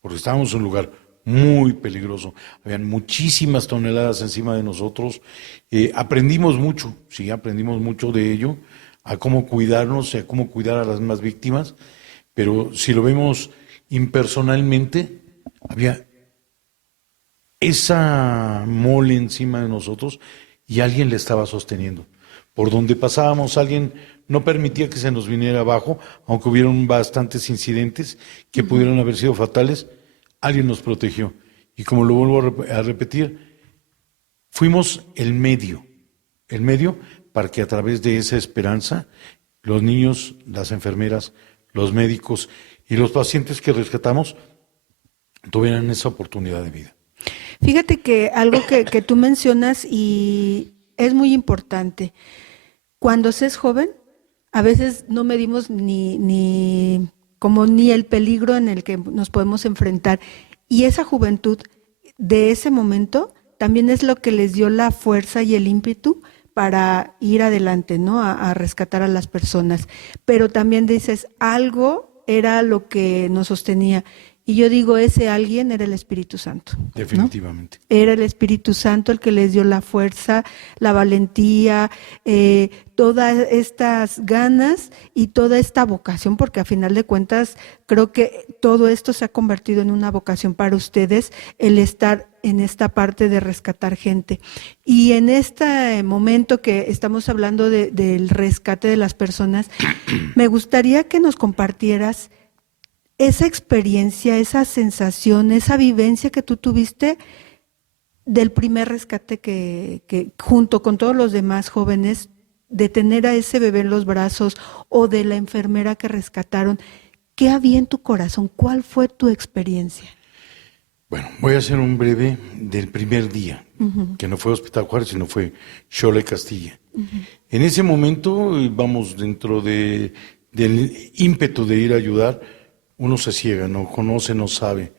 porque estábamos en un lugar muy peligroso. Habían muchísimas toneladas encima de nosotros. Aprendimos mucho, sí, aprendimos mucho de ello, a cómo cuidarnos y a cómo cuidar a las demás víctimas, pero si lo vemos impersonalmente, había esa mole encima de nosotros y alguien le estaba sosteniendo. Por donde pasábamos, alguien no permitía que se nos viniera abajo, aunque hubieron bastantes incidentes que pudieron haber sido fatales, alguien nos protegió. Y como lo vuelvo a repetir, fuimos el medio para que a través de esa esperanza, los niños, las enfermeras, los médicos y los pacientes que rescatamos tuvieran esa oportunidad de vida. Fíjate que algo que tú mencionas y es muy importante. Cuando se es joven, a veces no medimos ni el peligro en el que nos podemos enfrentar. Y esa juventud de ese momento también es lo que les dio la fuerza y el ímpetu para ir adelante, ¿no? A rescatar a las personas. Pero también dices, algo era lo que nos sostenía. Y yo digo, ese alguien era el Espíritu Santo, ¿no? Definitivamente. Era el Espíritu Santo el que les dio la fuerza, la valentía, todas estas ganas y toda esta vocación, porque a final de cuentas creo que todo esto se ha convertido en una vocación para ustedes, el estar en esta parte de rescatar gente. Y en este momento que estamos hablando del rescate de las personas, me gustaría que nos compartieras esa experiencia, esa sensación, esa vivencia que tú tuviste del primer rescate que junto con todos los demás jóvenes, de tener a ese bebé en los brazos o de la enfermera que rescataron. ¿Qué había en tu corazón? ¿Cuál fue tu experiencia? Bueno, voy a hacer un breve del primer día, que no fue Hospital Juárez, sino fue Xole Castilla. En ese momento, vamos, dentro del ímpetu de ir a ayudar, uno se ciega, no conoce, no sabe.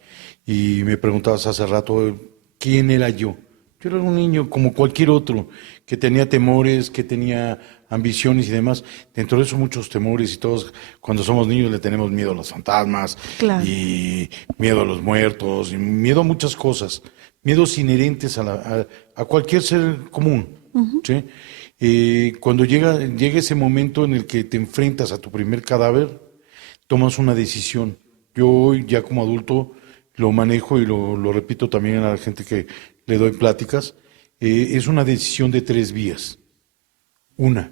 Y me preguntabas hace rato, ¿quién era yo? Yo era un niño como cualquier otro, que tenía temores, que tenía ambiciones y demás. Dentro de eso muchos temores y todos, cuando somos niños le tenemos miedo a los fantasmas, Claro. y miedo a los muertos, y miedo a muchas cosas, miedos inherentes a cualquier ser común. ¿Sí? Cuando llega ese momento en el que te enfrentas a tu primer cadáver, tomas una decisión. Yo hoy, ya como adulto, lo manejo y lo repito también a la gente que le doy pláticas. Es una decisión de 3 vías. 1,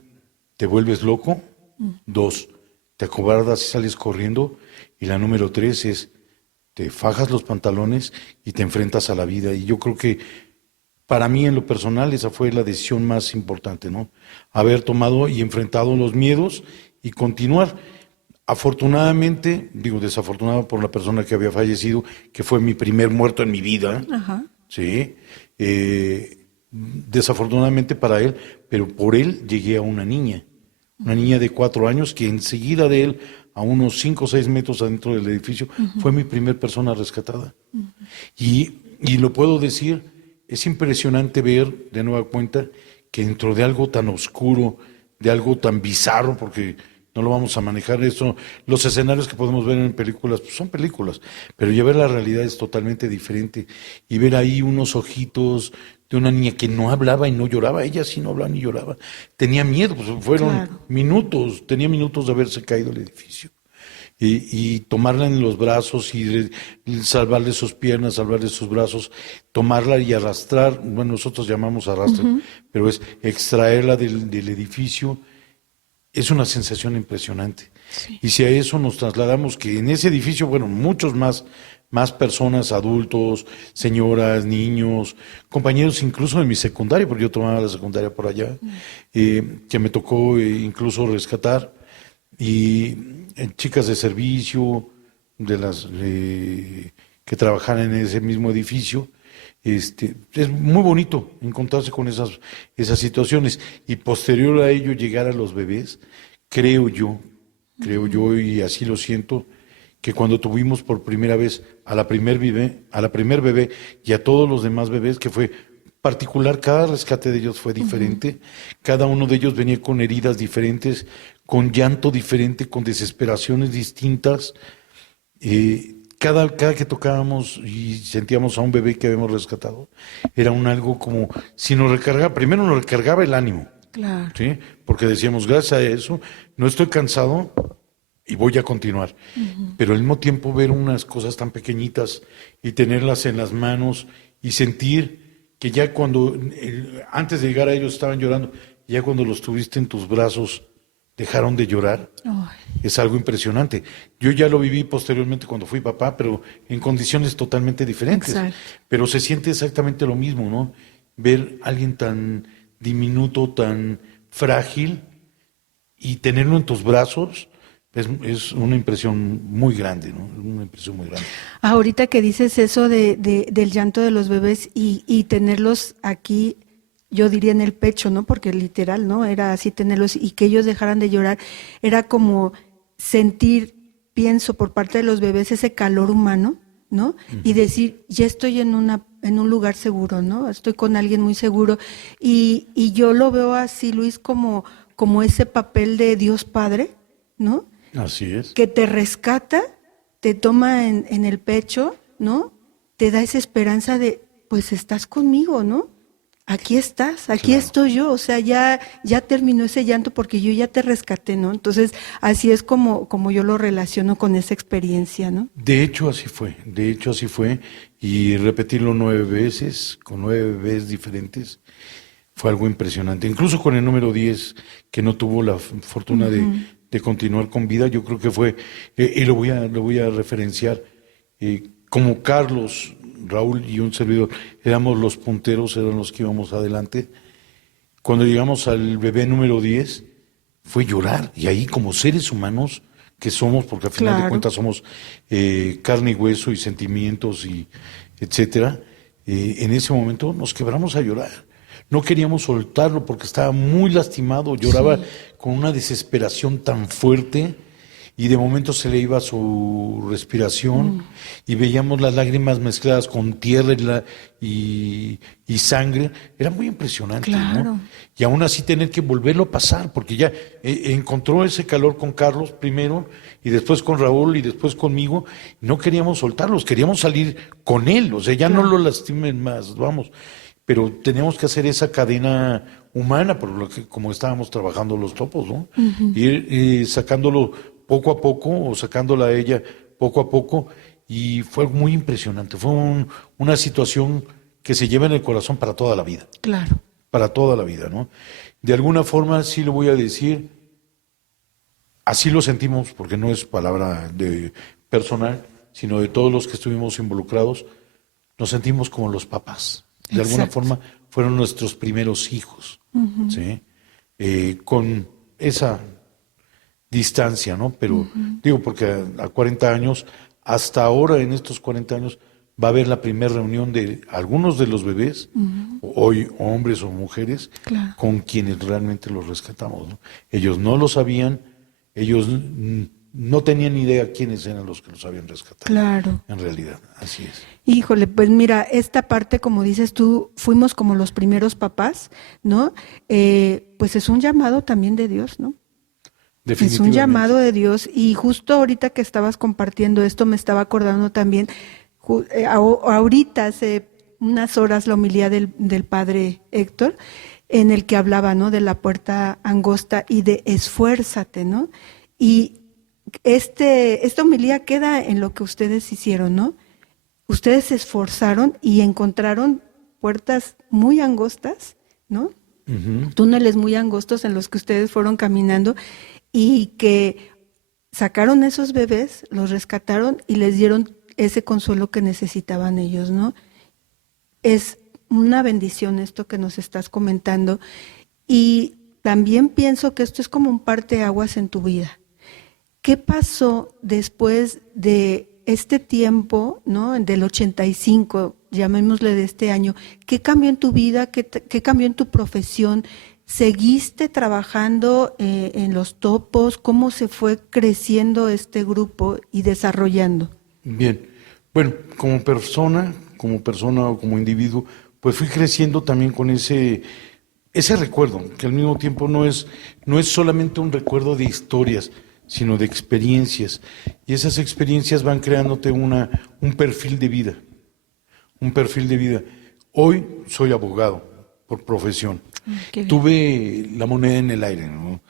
te vuelves loco. 2, te acobardas y sales corriendo. Y la número 3 es, te fajas los pantalones y te enfrentas a la vida. Y yo creo que para mí, en lo personal, esa fue la decisión más importante, ¿no? Haber tomado y enfrentado los miedos y continuar. Afortunadamente, digo desafortunado por la persona que había fallecido, que fue mi primer muerto en mi vida, ¿sí? Desafortunadamente para él, pero por él llegué a una niña de 4 años que enseguida de él, a unos 5 o 6 metros adentro del edificio, fue mi primer persona rescatada. Y lo puedo decir, es impresionante ver de nueva cuenta que dentro de algo tan oscuro, de algo tan bizarro, porque no lo vamos a manejar eso. Los escenarios que podemos ver en películas pues son películas, pero ya ver la realidad es totalmente diferente. Y ver ahí unos ojitos de una niña que no hablaba y no lloraba, ella sí no hablaba ni lloraba. Tenía miedo, pues fueron minutos, tenía minutos de haberse caído el edificio. Y tomarla en los brazos y salvarle sus piernas, salvarle sus brazos, tomarla y arrastrar, bueno, nosotros llamamos arrastre, pero es extraerla del edificio. Es una sensación impresionante. Sí. Y si a eso nos trasladamos, que en ese edificio, bueno, muchos más personas, adultos, señoras, niños, compañeros incluso de mi secundaria, porque yo tomaba la secundaria por allá, que me tocó incluso rescatar, y chicas de servicio, de las que trabajaban en ese mismo edificio, Es muy bonito encontrarse con esas situaciones y posterior a ello llegar a los bebés, creo yo y así lo siento, que cuando tuvimos por primera vez a la primer bebé y a todos los demás bebés, que fue particular, cada rescate de ellos fue diferente, cada uno de ellos venía con heridas diferentes, con llanto diferente, con desesperaciones distintas. Cada que tocábamos y sentíamos a un bebé que habíamos rescatado, era un algo como si nos recargaba, primero nos recargaba el ánimo, Claro. ¿sí? Porque decíamos, gracias a eso, no estoy cansado y voy a continuar. Pero al mismo tiempo ver unas cosas tan pequeñitas y tenerlas en las manos y sentir que ya cuando, antes de llegar a ellos estaban llorando, ya cuando los tuviste en tus brazos, dejaron de llorar. Ay, Es algo impresionante. Yo ya lo viví posteriormente cuando fui papá, pero en condiciones totalmente diferentes. exacto. Pero se siente exactamente lo mismo, ¿no? Ver a alguien tan diminuto, tan frágil y tenerlo en tus brazos es una impresión muy grande, ¿no? Una impresión muy grande. Ahorita que dices eso del llanto de los bebés y tenerlos aquí, yo diría en el pecho, ¿no? Porque literal, ¿no? Era así tenerlos y que ellos dejaran de llorar. Era como sentir, pienso, por parte de los bebés ese calor humano, ¿no? Y decir, ya estoy en un lugar seguro, ¿no? Estoy con alguien muy seguro. Y yo lo veo así, Luis, como ese papel de Dios Padre, ¿no? Así es. Que te rescata, te toma en el pecho, ¿no? Te da esa esperanza de, pues estás conmigo, ¿no? Aquí estás, aquí Claro. estoy yo, o sea, ya terminó ese llanto porque yo ya te rescaté, ¿no? Entonces, así es como yo lo relaciono con esa experiencia, ¿no? De hecho, así fue, y repetirlo 9 veces, con 9 bebés diferentes, fue algo impresionante. Incluso con el número 10 que no tuvo la fortuna de continuar con vida, yo creo que fue, y lo voy a referenciar, como Carlos, Raúl y un servidor, éramos los punteros, eran los que íbamos adelante. Cuando llegamos al bebé número 10 fue llorar, y ahí como seres humanos que somos, porque al final de Claro. cuentas somos carne y hueso y sentimientos y etcétera, en ese momento nos quebramos a llorar. No queríamos soltarlo porque estaba muy lastimado, lloraba Sí. con una desesperación tan fuerte y de momento se le iba su respiración y veíamos las lágrimas mezcladas con tierra y sangre. Era muy impresionante, Claro. ¿no? Y aún así tener que volverlo a pasar, porque ya encontró ese calor con Carlos primero, y después con Raúl, y después conmigo. No queríamos soltarlos, queríamos salir con él, o sea, ya no Claro. lo lastimen más, vamos. Pero teníamos que hacer esa cadena humana, por lo que como estábamos trabajando los topos, ¿no? Ir sacándolo poco a poco, o sacándola a ella poco a poco, y fue muy impresionante. Fue una situación que se lleva en el corazón para toda la vida. Claro. Para toda la vida, ¿no? De alguna forma, sí lo voy a decir, así lo sentimos, porque no es palabra de personal, sino de todos los que estuvimos involucrados, nos sentimos como los papás. De alguna Exacto. forma, fueron nuestros primeros hijos, ¿sí? Con esa distancia, ¿no? Pero digo, porque a 40 años, hasta ahora en estos 40 años, va a haber la primera reunión de algunos de los bebés, hoy hombres o mujeres, Claro. con quienes realmente los rescatamos, ¿no? Ellos no lo sabían, ellos no tenían ni idea quiénes eran los que los habían rescatado. Claro. En realidad, así es. Híjole, pues mira, esta parte, como dices tú, fuimos como los primeros papás, ¿no? Pues es un llamado también de Dios, ¿no? Es un Definitivamente. llamado de Dios y justo ahorita que estabas compartiendo esto me estaba acordando también, ahorita hace unas horas la homilía del padre Héctor, en el que hablaba, ¿no? De la puerta angosta y de esfuérzate, ¿no? Y esta homilía queda en lo que ustedes hicieron, ¿no? Ustedes se esforzaron y encontraron puertas muy angostas, ¿no? Túneles muy angostos en los que ustedes fueron caminando y que sacaron esos bebés, los rescataron y les dieron ese consuelo que necesitaban ellos, ¿no? Es una bendición esto que nos estás comentando y también pienso que esto es como un parteaguas en tu vida. ¿Qué pasó después de este tiempo, ¿no? Del 85, llamémosle de este año, ¿qué cambió en tu vida? ¿Qué cambió en tu profesión? ¿Seguiste trabajando en los topos? ¿Cómo se fue creciendo este grupo y desarrollando? Bien, bueno, como persona o como individuo, pues fui creciendo también con ese recuerdo, que al mismo tiempo no es solamente un recuerdo de historias, sino de experiencias. Y esas experiencias van creándote un perfil de vida, un perfil de vida. Hoy soy abogado por profesión. Qué bien. Tuve la moneda en el aire, ¿no?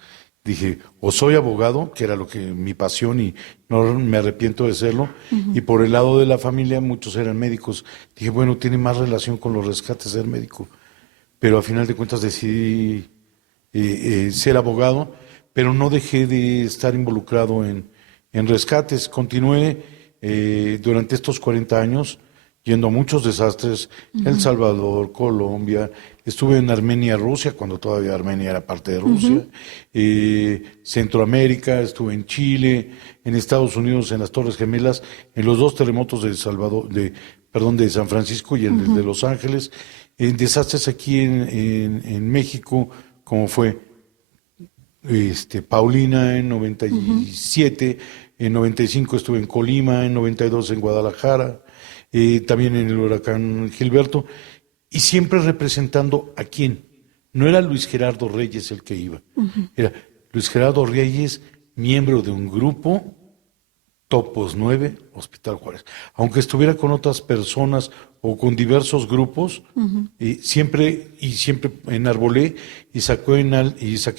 Dije, o soy abogado, que era mi pasión y no me arrepiento de serlo, y por el lado de la familia muchos eran médicos. Dije, bueno, tiene más relación con los rescates ser médico, pero a final de cuentas decidí ser abogado, pero no dejé de estar involucrado en rescates. Continué durante estos 40 años yendo a muchos desastres, El Salvador, Colombia, estuve en Armenia, Rusia, cuando todavía Armenia era parte de Rusia, Centroamérica, estuve en Chile, en Estados Unidos, en las Torres Gemelas, en los dos terremotos de de San Francisco y en el de Los Ángeles, en desastres aquí en México, como fue Paulina en 97, en 95 estuve en Colima, en 92 en Guadalajara, también en el huracán Gilberto, y siempre representando a quién. No era Luis Gerardo Reyes el que iba, era Luis Gerardo Reyes, miembro de un grupo, Topos 9, Hospital Juárez. Aunque estuviera con otras personas o con diversos grupos, siempre enarbolé y saqué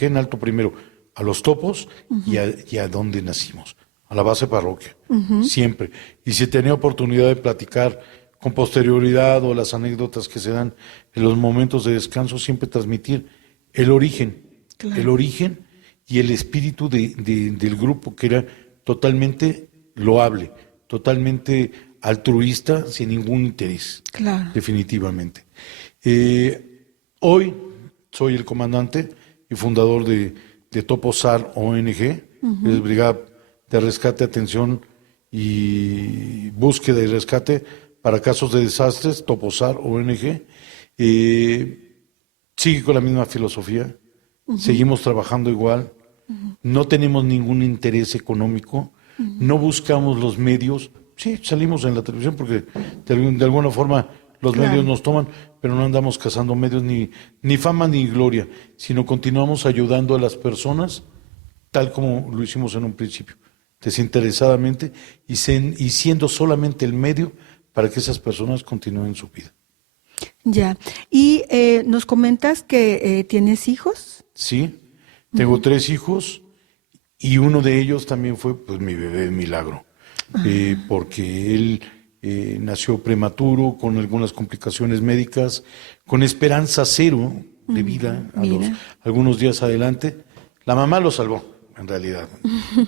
en alto primero a los topos y a donde nacimos, a la base parroquia, siempre. Y si tenía oportunidad de platicar con posterioridad o las anécdotas que se dan en los momentos de descanso, siempre transmitir el origen, Claro. el origen y el espíritu del grupo, que era totalmente loable, totalmente altruista, sin ningún interés, Claro. definitivamente. Hoy soy el comandante y fundador de Toposar ONG, es Brigada de Rescate, Atención y Búsqueda y Rescate para casos de desastres, Toposar ONG. Sigue con la misma filosofía, seguimos trabajando igual, no tenemos ningún interés económico, no buscamos los medios. Sí, salimos en la televisión porque de alguna forma los Claro. medios nos toman, pero no andamos cazando medios ni fama ni gloria, sino continuamos ayudando a las personas tal como lo hicimos en un principio, desinteresadamente y siendo solamente el medio para que esas personas continúen su vida. Ya. Y nos comentas que tienes hijos. Sí, tengo 3 hijos y uno de ellos también fue pues mi bebé milagro, porque él nació prematuro, con algunas complicaciones médicas, con esperanza cero de vida algunos días adelante. La mamá lo salvó, en realidad,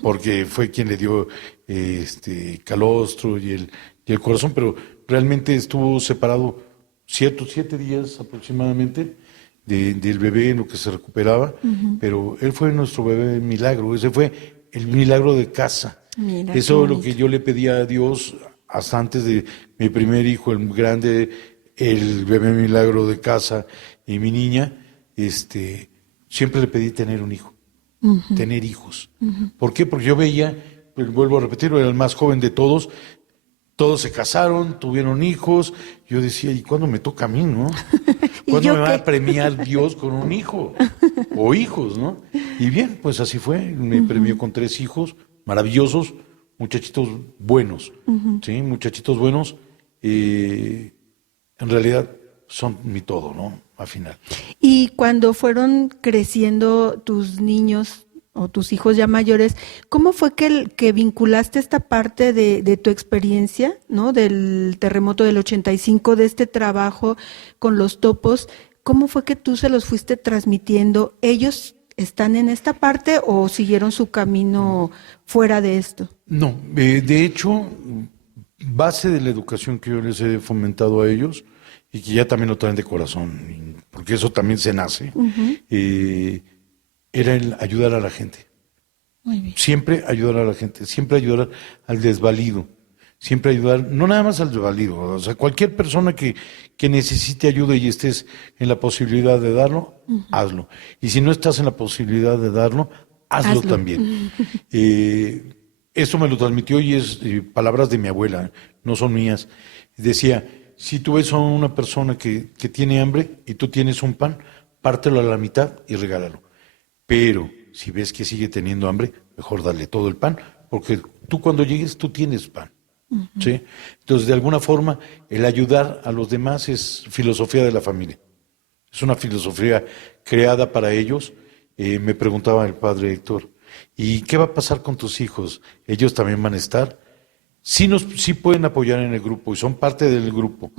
porque fue quien le dio calostro y el corazón, pero realmente estuvo separado 7 días aproximadamente del bebé en lo que se recuperaba, pero él fue nuestro bebé milagro, ese fue el milagro de casa. Mira, Eso qué es lo que bonito. yo le pedía a Dios hasta antes de mi primer hijo, el grande, el bebé milagro de casa y mi niña, siempre le pedí tener un hijo, tener hijos. ¿Por qué? Porque yo veía, pues, vuelvo a repetir, era el más joven de todos se casaron, tuvieron hijos. Yo decía, ¿y cuándo me toca a mí, no? ¿Y ¿Cuándo yo me va qué? a premiar Dios con un hijo? O hijos, ¿no? Y bien, pues así fue. Me premió con 3 hijos maravillosos, muchachitos buenos, ¿sí? Muchachitos buenos. En realidad son mi todo, ¿no? Al final. Y cuando fueron creciendo tus niños o tus hijos ya mayores, ¿cómo fue que vinculaste esta parte de tu experiencia, ¿no? Del terremoto del 85, de este trabajo con los topos? ¿Cómo fue que tú se los fuiste transmitiendo? ¿Ellos están en esta parte o siguieron su camino fuera de esto? No, de hecho, base de la educación que yo les he fomentado a ellos y que ya también lo traen de corazón, porque eso también se nace, era el ayudar a la gente. Muy bien. Siempre ayudar a la gente, siempre ayudar al desvalido, siempre ayudar, no nada más al desvalido, o sea, cualquier persona que necesite ayuda y estés en la posibilidad de darlo, hazlo. Y si no estás en la posibilidad de darlo, hazlo Hazlo. también. Eso me lo transmitió y es palabras de mi abuela, no son mías. Decía, si tú ves a una persona que tiene hambre y tú tienes un pan, pártelo a la mitad y regálalo. Pero si ves que sigue teniendo hambre, mejor dale todo el pan, porque tú cuando llegues, tú tienes pan. ¿Sí? Entonces, de alguna forma, el ayudar a los demás es filosofía de la familia. Es una filosofía creada para ellos. Me preguntaba el padre Héctor, ¿y qué va a pasar con tus hijos? ¿Ellos también van a estar? Sí pueden apoyar en el grupo y son parte del grupo,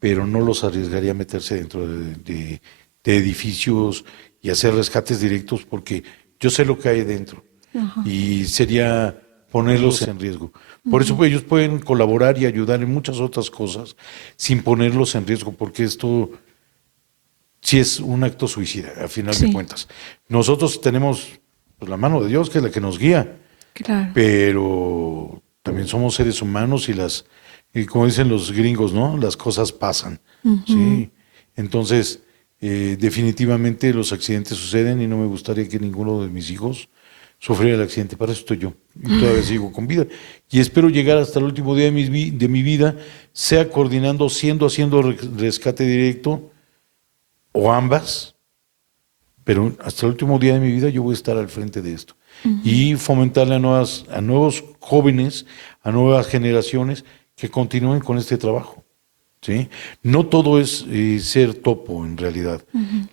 pero no los arriesgaría a meterse dentro de edificios y hacer rescates directos porque yo sé lo que hay dentro y sería ponerlos en riesgo. Por eso ellos pueden colaborar y ayudar en muchas otras cosas sin ponerlos en riesgo, porque esto sí es un acto suicida, a final de Sí, cuentas. Nosotros tenemos pues, la mano de Dios, que es la que nos guía, claro. pero también somos seres humanos y como dicen los gringos, ¿no? Las cosas pasan, ¿sí? Entonces, definitivamente los accidentes suceden y no me gustaría que ninguno de mis hijos sufriera el accidente. Para eso estoy yo y todavía sigo con vida. Y espero llegar hasta el último día de mi vida, sea coordinando, haciendo rescate directo o ambas, pero hasta el último día de mi vida yo voy a estar al frente de esto y fomentarle a nuevos jóvenes, a nuevas generaciones que continúen con este trabajo. ¿Sí? No todo es ser topo en realidad.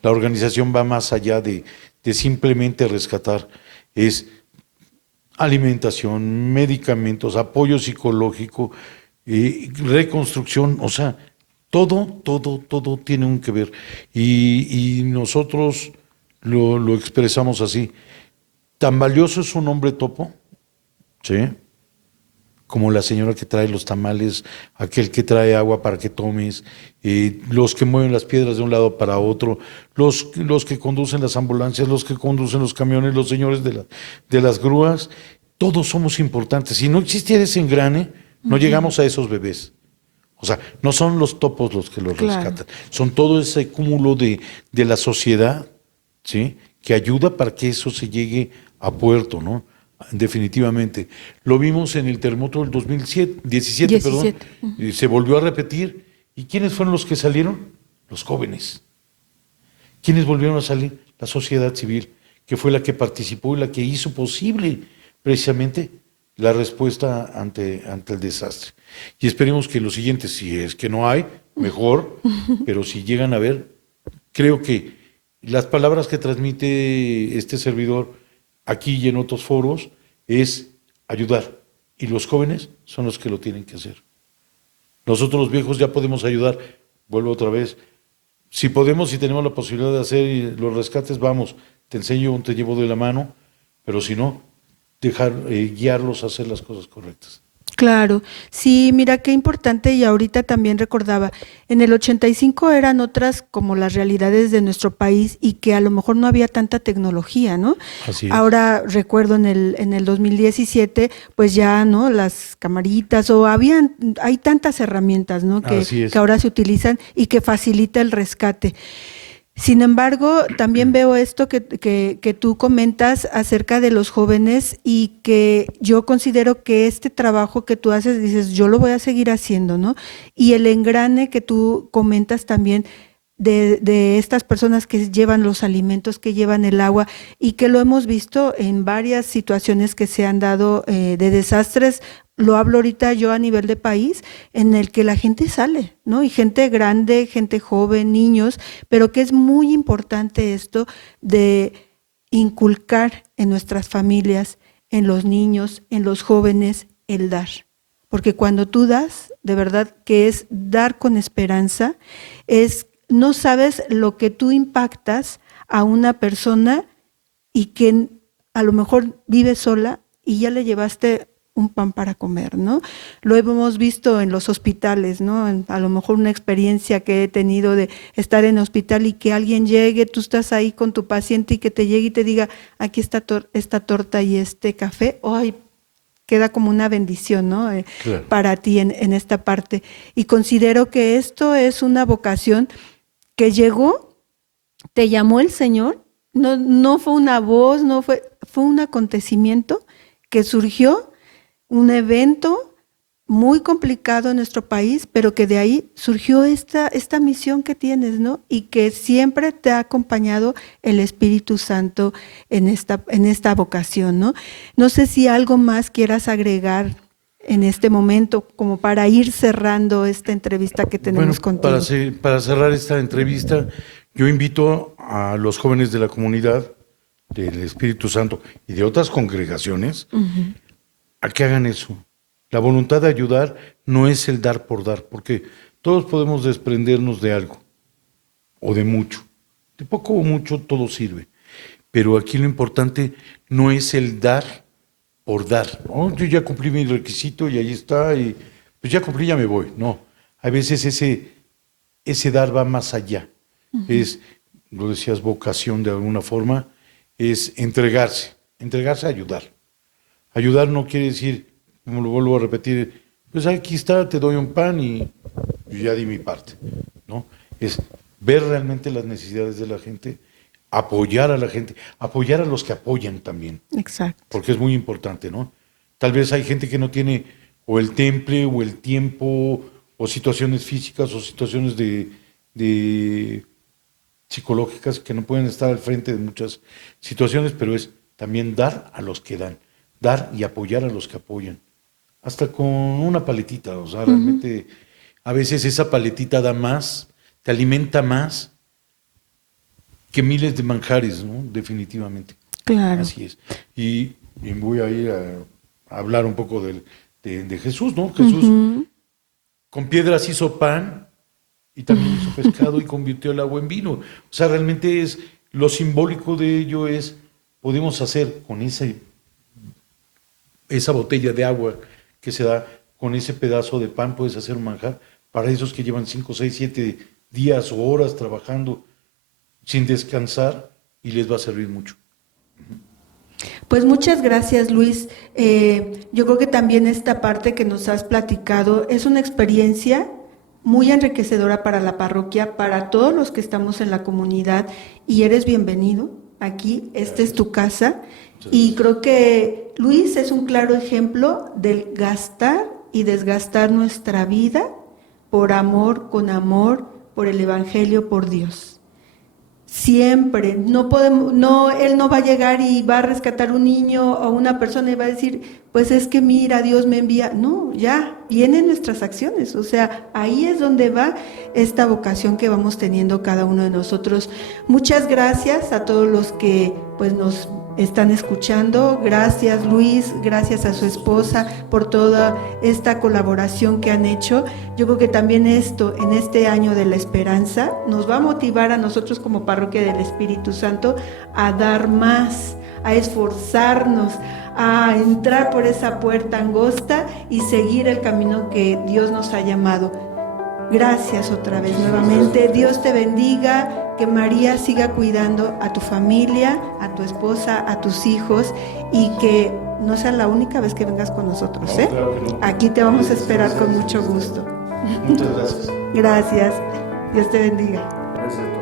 La organización va más allá de simplemente rescatar, es alimentación, medicamentos, apoyo psicológico, reconstrucción, o sea, todo tiene un que ver. Y nosotros lo expresamos así. Tan valioso es un hombre topo, ¿sí? Como la señora que trae los tamales, aquel que trae agua para que tomes, los que mueven las piedras de un lado para otro, los que conducen las ambulancias, los que conducen los camiones, los señores de las grúas, todos somos importantes. Si no existiera ese engrane, no llegamos a esos bebés. O sea, no son los topos los que los Claro. rescatan, son todo ese cúmulo de la sociedad, ¿sí? Que ayuda para que eso se llegue a puerto, ¿no? Definitivamente. Lo vimos en el terremoto del 2017, perdón, 17. se volvió a repetir. ¿Y quiénes fueron los que salieron? Los jóvenes. ¿Quiénes volvieron a salir? La sociedad civil, que fue la que participó y la que hizo posible precisamente la respuesta ante el desastre. Y esperemos que los siguientes, si es que no hay, mejor, pero si llegan a ver, creo que las palabras que transmite este servidor aquí y en otros foros es ayudar. Y los jóvenes son los que lo tienen que hacer. Nosotros los viejos ya podemos ayudar. Vuelvo otra vez. Si podemos, si tenemos la posibilidad de hacer los rescates, vamos. Te enseño, te llevo de la mano, pero si no, dejar guiarlos a hacer las cosas correctas. Claro, sí, mira qué importante y ahorita también recordaba, en el 85 eran otras como las realidades de nuestro país y que a lo mejor no había tanta tecnología, ¿no? Así es. Ahora recuerdo en el 2017, pues ya, ¿no? Las camaritas hay tantas herramientas, ¿no? Así Que es. ahora se utilizan y que facilita el rescate. Sin embargo, también veo esto que tú comentas acerca de los jóvenes y que yo considero que este trabajo que tú haces, dices, yo lo voy a seguir haciendo, ¿no? Y el engrane que tú comentas también de estas personas que llevan los alimentos, que llevan el agua y que lo hemos visto en varias situaciones que se han dado de desastres. Lo hablo ahorita yo a nivel de país, en el que la gente sale, ¿no? Y gente grande, gente joven, niños, pero que es muy importante esto de inculcar en nuestras familias, en los niños, en los jóvenes, el dar. Porque cuando tú das, de verdad que es dar con esperanza, no sabes lo que tú impactas a una persona y que a lo mejor vive sola y ya le llevaste un pan para comer, ¿no? Lo hemos visto en los hospitales, ¿no? A lo mejor una experiencia que he tenido de estar en hospital y que alguien llegue, tú estás ahí con tu paciente y que te llegue y te diga, aquí está esta torta y este café, ¡ay! queda como una bendición, ¿no? Claro. Para ti en esta parte. Y considero que esto es una vocación que llegó, te llamó el Señor, no fue una voz, fue un acontecimiento que surgió, un evento muy complicado en nuestro país, pero que de ahí surgió esta misión que tienes, ¿no? Y que siempre te ha acompañado el Espíritu Santo en esta vocación, ¿no? No sé si algo más quieras agregar en este momento, como para ir cerrando esta entrevista que tenemos contigo. Para cerrar esta entrevista, yo invito a los jóvenes de la comunidad del Espíritu Santo y de otras congregaciones a que hagan eso. La voluntad de ayudar no es el dar por dar, porque todos podemos desprendernos de algo o de mucho. De poco o mucho todo sirve. Pero aquí lo importante no es el dar por dar. Oh, yo ya cumplí mi requisito y ahí está, y pues ya cumplí, ya me voy. No, a veces ese dar va más allá. Es, lo decías, vocación de alguna forma, es entregarse a ayudar. Ayudar no quiere decir, como lo vuelvo a repetir, pues aquí está, te doy un pan y yo ya di mi parte, ¿no? Es ver realmente las necesidades de la gente, apoyar a la gente, apoyar a los que apoyan también. Exacto. Porque es muy importante, ¿no? Tal vez hay gente que no tiene o el temple o el tiempo o situaciones físicas o situaciones de psicológicas que no pueden estar al frente de muchas situaciones, pero es también dar a los que dan, dar y apoyar a los que apoyan. Hasta con una paletita, o sea, realmente a veces esa paletita da más, te alimenta más que miles de manjares, ¿no? Definitivamente. Claro. Así es. Y voy a ir a hablar un poco de Jesús, ¿no? Jesús con piedras hizo pan y también hizo pescado y convirtió el agua en vino. O sea, realmente es lo simbólico de ello es, podemos hacer con esa botella de agua que se da, con ese pedazo de pan, puedes hacer un manjar para esos que llevan 5, 6, 7 días o horas trabajando sin descansar y les va a servir mucho. Pues muchas gracias, Luis. Yo creo que también esta parte que nos has platicado es una experiencia muy enriquecedora para la parroquia, para todos los que estamos en la comunidad, y eres bienvenido aquí, esta es tu casa, y creo que Luis es un claro ejemplo del gastar y desgastar nuestra vida por amor, con amor, por el Evangelio, por Dios. Siempre, no podemos, no, él no va a llegar y va a rescatar un niño o una persona y va a decir, pues es que mira, Dios me envía. No, ya, vienen nuestras acciones, o sea, ahí es donde va esta vocación que vamos teniendo cada uno de nosotros. Muchas gracias a todos los que pues nos están escuchando. Gracias, Luis, gracias a su esposa por toda esta colaboración que han hecho. Yo creo que también esto, en este año de la esperanza, nos va a motivar a nosotros como parroquia del Espíritu Santo a dar más, a esforzarnos, a entrar por esa puerta angosta y seguir el camino que Dios nos ha llamado. Gracias otra vez nuevamente. Dios te bendiga. Que María siga cuidando a tu familia, a tu esposa, a tus hijos, y que no sea la única vez que vengas con nosotros, ¿eh? No, claro que no. Aquí te vamos a esperar con mucho gusto. Muchas gracias. Gracias. Dios te bendiga. Gracias.